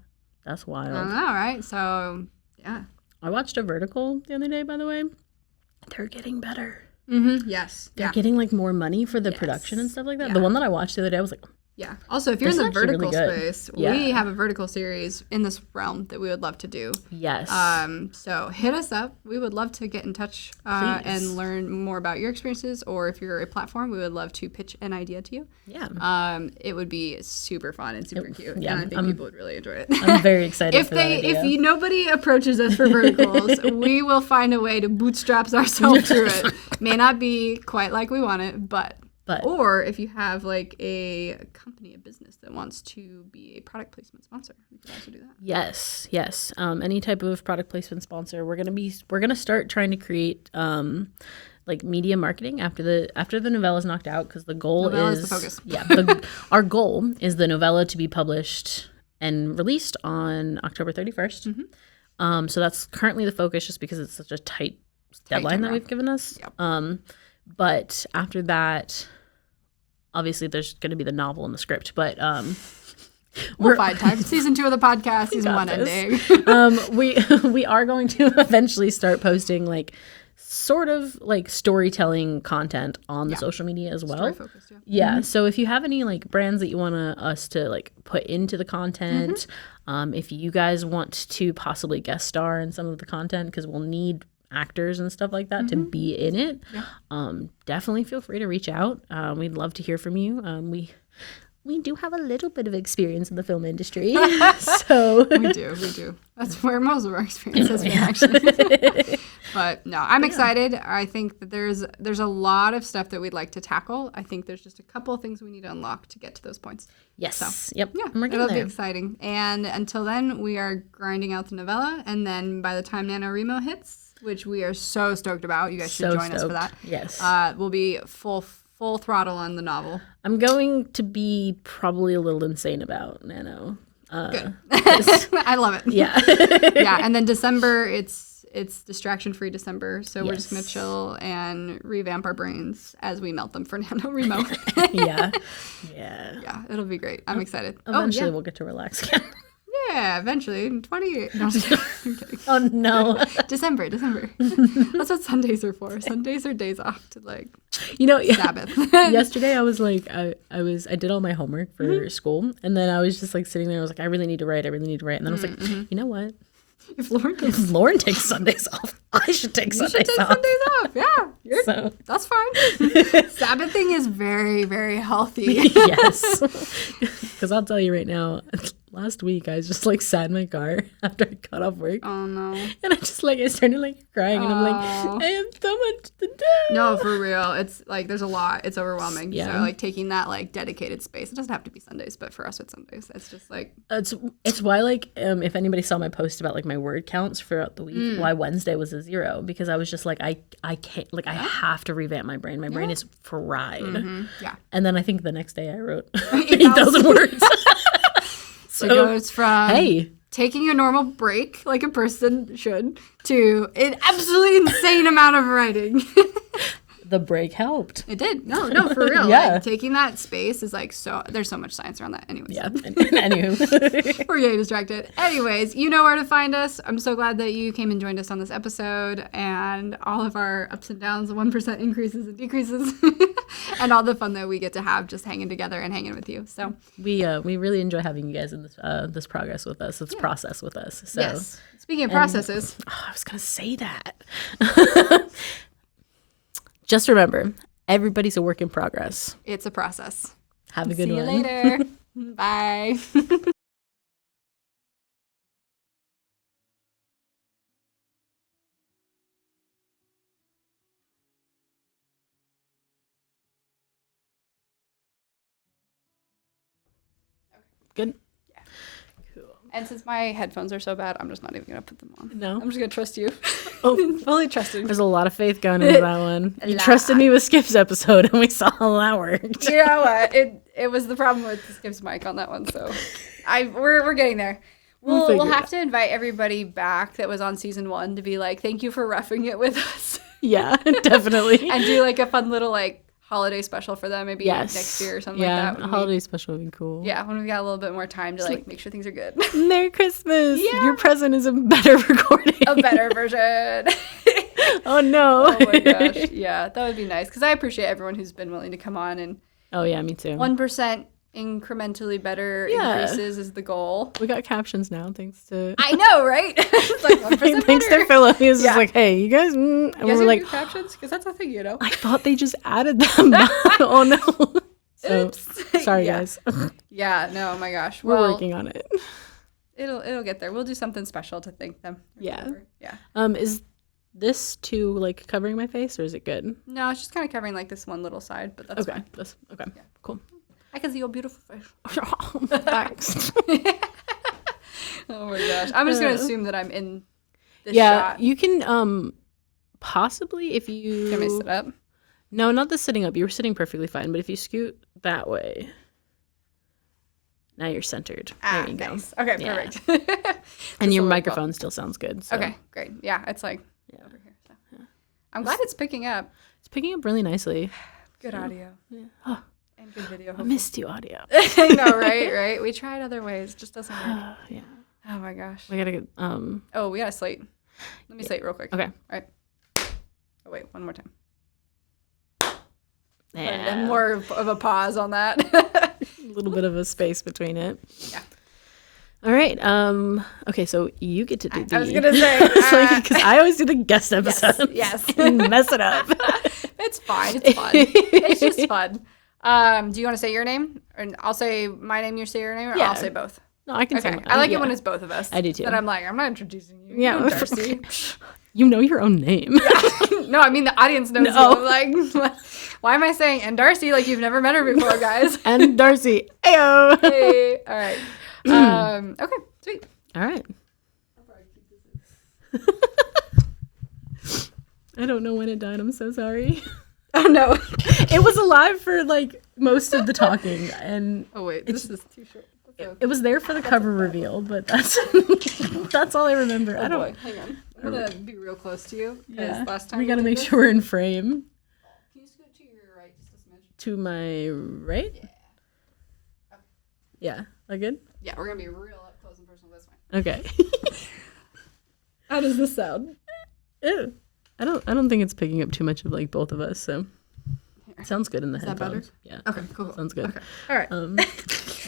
That's wild. I know, right? So, yeah. I watched a Vertical the other day, by the way. They're getting better. Yes. They're getting like more money for the production and stuff like that. The one that I watched the other day, I was like, yeah. Also, if you're in the vertical space, Yeah. we have a vertical series in this realm that we would love to do. Yes. So hit us up. We would love to get in touch and learn more about your experiences. Or if you're a platform, we would love to pitch an idea to you. Yeah. It would be super fun and super cute. Yeah. And I think people would really enjoy it. I'm very excited for that idea. If nobody approaches us for verticals, we will find a way to bootstrap ourselves through it. May not be quite like we want it, but or if you have like a company, a business that wants to be a product placement sponsor, we can also do that. Yes. Any type of product placement sponsor. We're gonna start trying to create like media marketing after the novella is knocked out, because the goal is the focus. Yeah, our goal is the novella to be published and released on October 31st. So that's currently the focus, just because it's such a tight deadline that we've given us. Yep. But after that, obviously there's going to be the novel and the script, but We'll find time. Season 2 of the podcast, season 1 ending. We are going to eventually start posting like sort of like storytelling content on the social media as well. Story focused, yeah. So if you have any like brands that you want us to like put into the content, if you guys want to possibly guest star in some of the content, because we'll need actors and stuff like that to be in it, definitely feel free to reach out. We'd love to hear from you. We do have a little bit of experience in the film industry, so we do. That's where most of our experience has been, actually. But no, I'm excited. I think that there's a lot of stuff that we'd like to tackle. I think there's just a couple of things we need to unlock to get to those points. Yes. So, yep. Yeah, it'll be exciting. And until then, we are grinding out the novella, and then by the time NaNoWriMo hits, which we are so stoked about, you guys should join us for that. Yes. We'll be full throttle on the novel. I'm going to be probably a little insane about Nano. Good. I love it. Yeah. Yeah, and then December, it's distraction-free December, so we're just going to chill and revamp our brains as we melt them for NaNoWriMo. Yeah, it'll be great. I'm excited. Eventually we'll get to relax again. Yeah, eventually. In 28. No, I'm just kidding. I'm kidding. Oh, no. December. That's what Sundays are for. Sundays are days off to, like, Sabbath. Yesterday I was like, I did all my homework for school, and then I was just like sitting there. I was like, I really need to write. And then I was like, you know what? If Lauren takes Sundays off, I should take Sundays off. Sundays off. Yeah, that's fine. Sabbathing is very, very healthy. Yes, because I'll tell you right now, last week I just like sat in my car after I got off work. Oh no! And I started like crying, and I'm like, I have so much to do. No, for real, it's like there's a lot. It's overwhelming. Yeah. So like taking that like dedicated space. It doesn't have to be Sundays, but for us it's Sundays. It's just like it's why like if anybody saw my post about like my word counts throughout the week, why Wednesday was a 0, because I was just like I can't like I have to revamp my brain. My brain is fried. Yeah. And then I think the next day I wrote 8,000 words. So it goes from taking a normal break like a person should to an absolutely insane amount of writing. The break helped. It did. No, for real. Yeah. Like, taking that space is like there's so much science around that. Anyways. Yeah. Anywho. We're getting distracted. Anyways, you know where to find us. I'm so glad that you came and joined us on this episode and all of our ups and downs, the 1% increases and decreases, and all the fun that we get to have just hanging together and hanging with you. So we really enjoy having you guys in this progress with us, this process with us. So yes. Speaking of processes. I was going to say that. Just remember, everybody's a work in progress. It's a process. Have a good one. See you later. Bye. Good? Yeah. Cool. And since my headphones are so bad, I'm just not even going to put them on. No? I'm just going to trust you. Oh, fully trusting. There's a lot of faith going into that one. You trusted me with Skip's episode, and we saw how that worked. You know what? It was the problem with Skip's mic on that one, so we're getting there. We'll have to invite everybody back that was on season 1 to be like, thank you for roughing it with us. Yeah, definitely. And do like a fun little like holiday special for them, maybe next year or something like that. Yeah, a holiday special would be cool. Yeah, when we got a little bit more time to like make sure things are good. Merry Christmas! Yeah. Your present is a better recording. A better version. Oh no! Oh my gosh! Yeah, that would be nice because I appreciate everyone who's been willing to come on and. Oh yeah, me too. 1% incrementally better increases is the goal. We got captions now, thanks to. I know, right? It's like 1% thanks better. to Philip. He was just like, "Hey, you guys," and you guys we're like, do captions because that's a thing, you know. I thought they just added them. Oh no! So, oops. Sorry, guys. Yeah. No. Oh my gosh. We're working on it. It'll get there. We'll do something special to thank them. Yeah. Yeah. Is this too like covering my face, or is it good? No, it's just kind of covering like this one little side, but that's fine. Okay. Yeah. Cool. I can see your beautiful face. Thanks. Oh my gosh. I'm just gonna assume that I'm in this shot. shot. You can possibly if you Can I sit up? No, not the sitting up. You were sitting perfectly fine, but if you scoot that way. Now you're centered. There you go. Nice. Okay, perfect. And your microphone still sounds good. So. Okay, great. Yeah, it's like over here. So. Yeah. I'm glad it's picking up. It's picking up really nicely. Good audio. Yeah. Oh. And Good video. I missed you, audio. I know, right? We tried other ways. Just doesn't work. Yeah. Oh my gosh. We gotta get Oh, we gotta slate. Let me slate real quick. Okay. All right. Oh wait, one more time. Yeah. And more of a pause on that. A little bit of a space between it. Yeah. All right. Okay, so you get to do the. I was gonna say because I always do the guest episode. Yes. And mess it up. It's fine. It's fun. It's just fun. Do you want to say your name, and I'll say my name? You say your name, or Yeah. I'll say both. No, I can say. Okay. I like it when it's both of us. I do too. But I'm like, I'm not introducing you. Yeah. You know Darcy. You know your own name. No, I mean the audience knows you. I'm like, why am I saying and Darcy like you've never met her before, guys? And Darcy. Ayo. Hey. All right. Okay. Sweet. All right. I don't know when it died. I'm so sorry. Oh no. It was alive for like most of the talking, and Oh wait, this is too short. it was there for the cover reveal, but that's that's all I remember. I don't. Boy, hang on. I'm gonna be real close to you. Yeah. Last time We gotta did make this- sure we're in frame. Can you scoot to your right just a smidge? To my right. Yeah. Yeah. Are good? Yeah, we're gonna be real up close and personal this way. Okay. How does this sound? Ew. I don't think it's picking up too much of like both of us, so it sounds good in the Is that better? headphones. Yeah. Okay, cool. Sounds good. Okay. All right.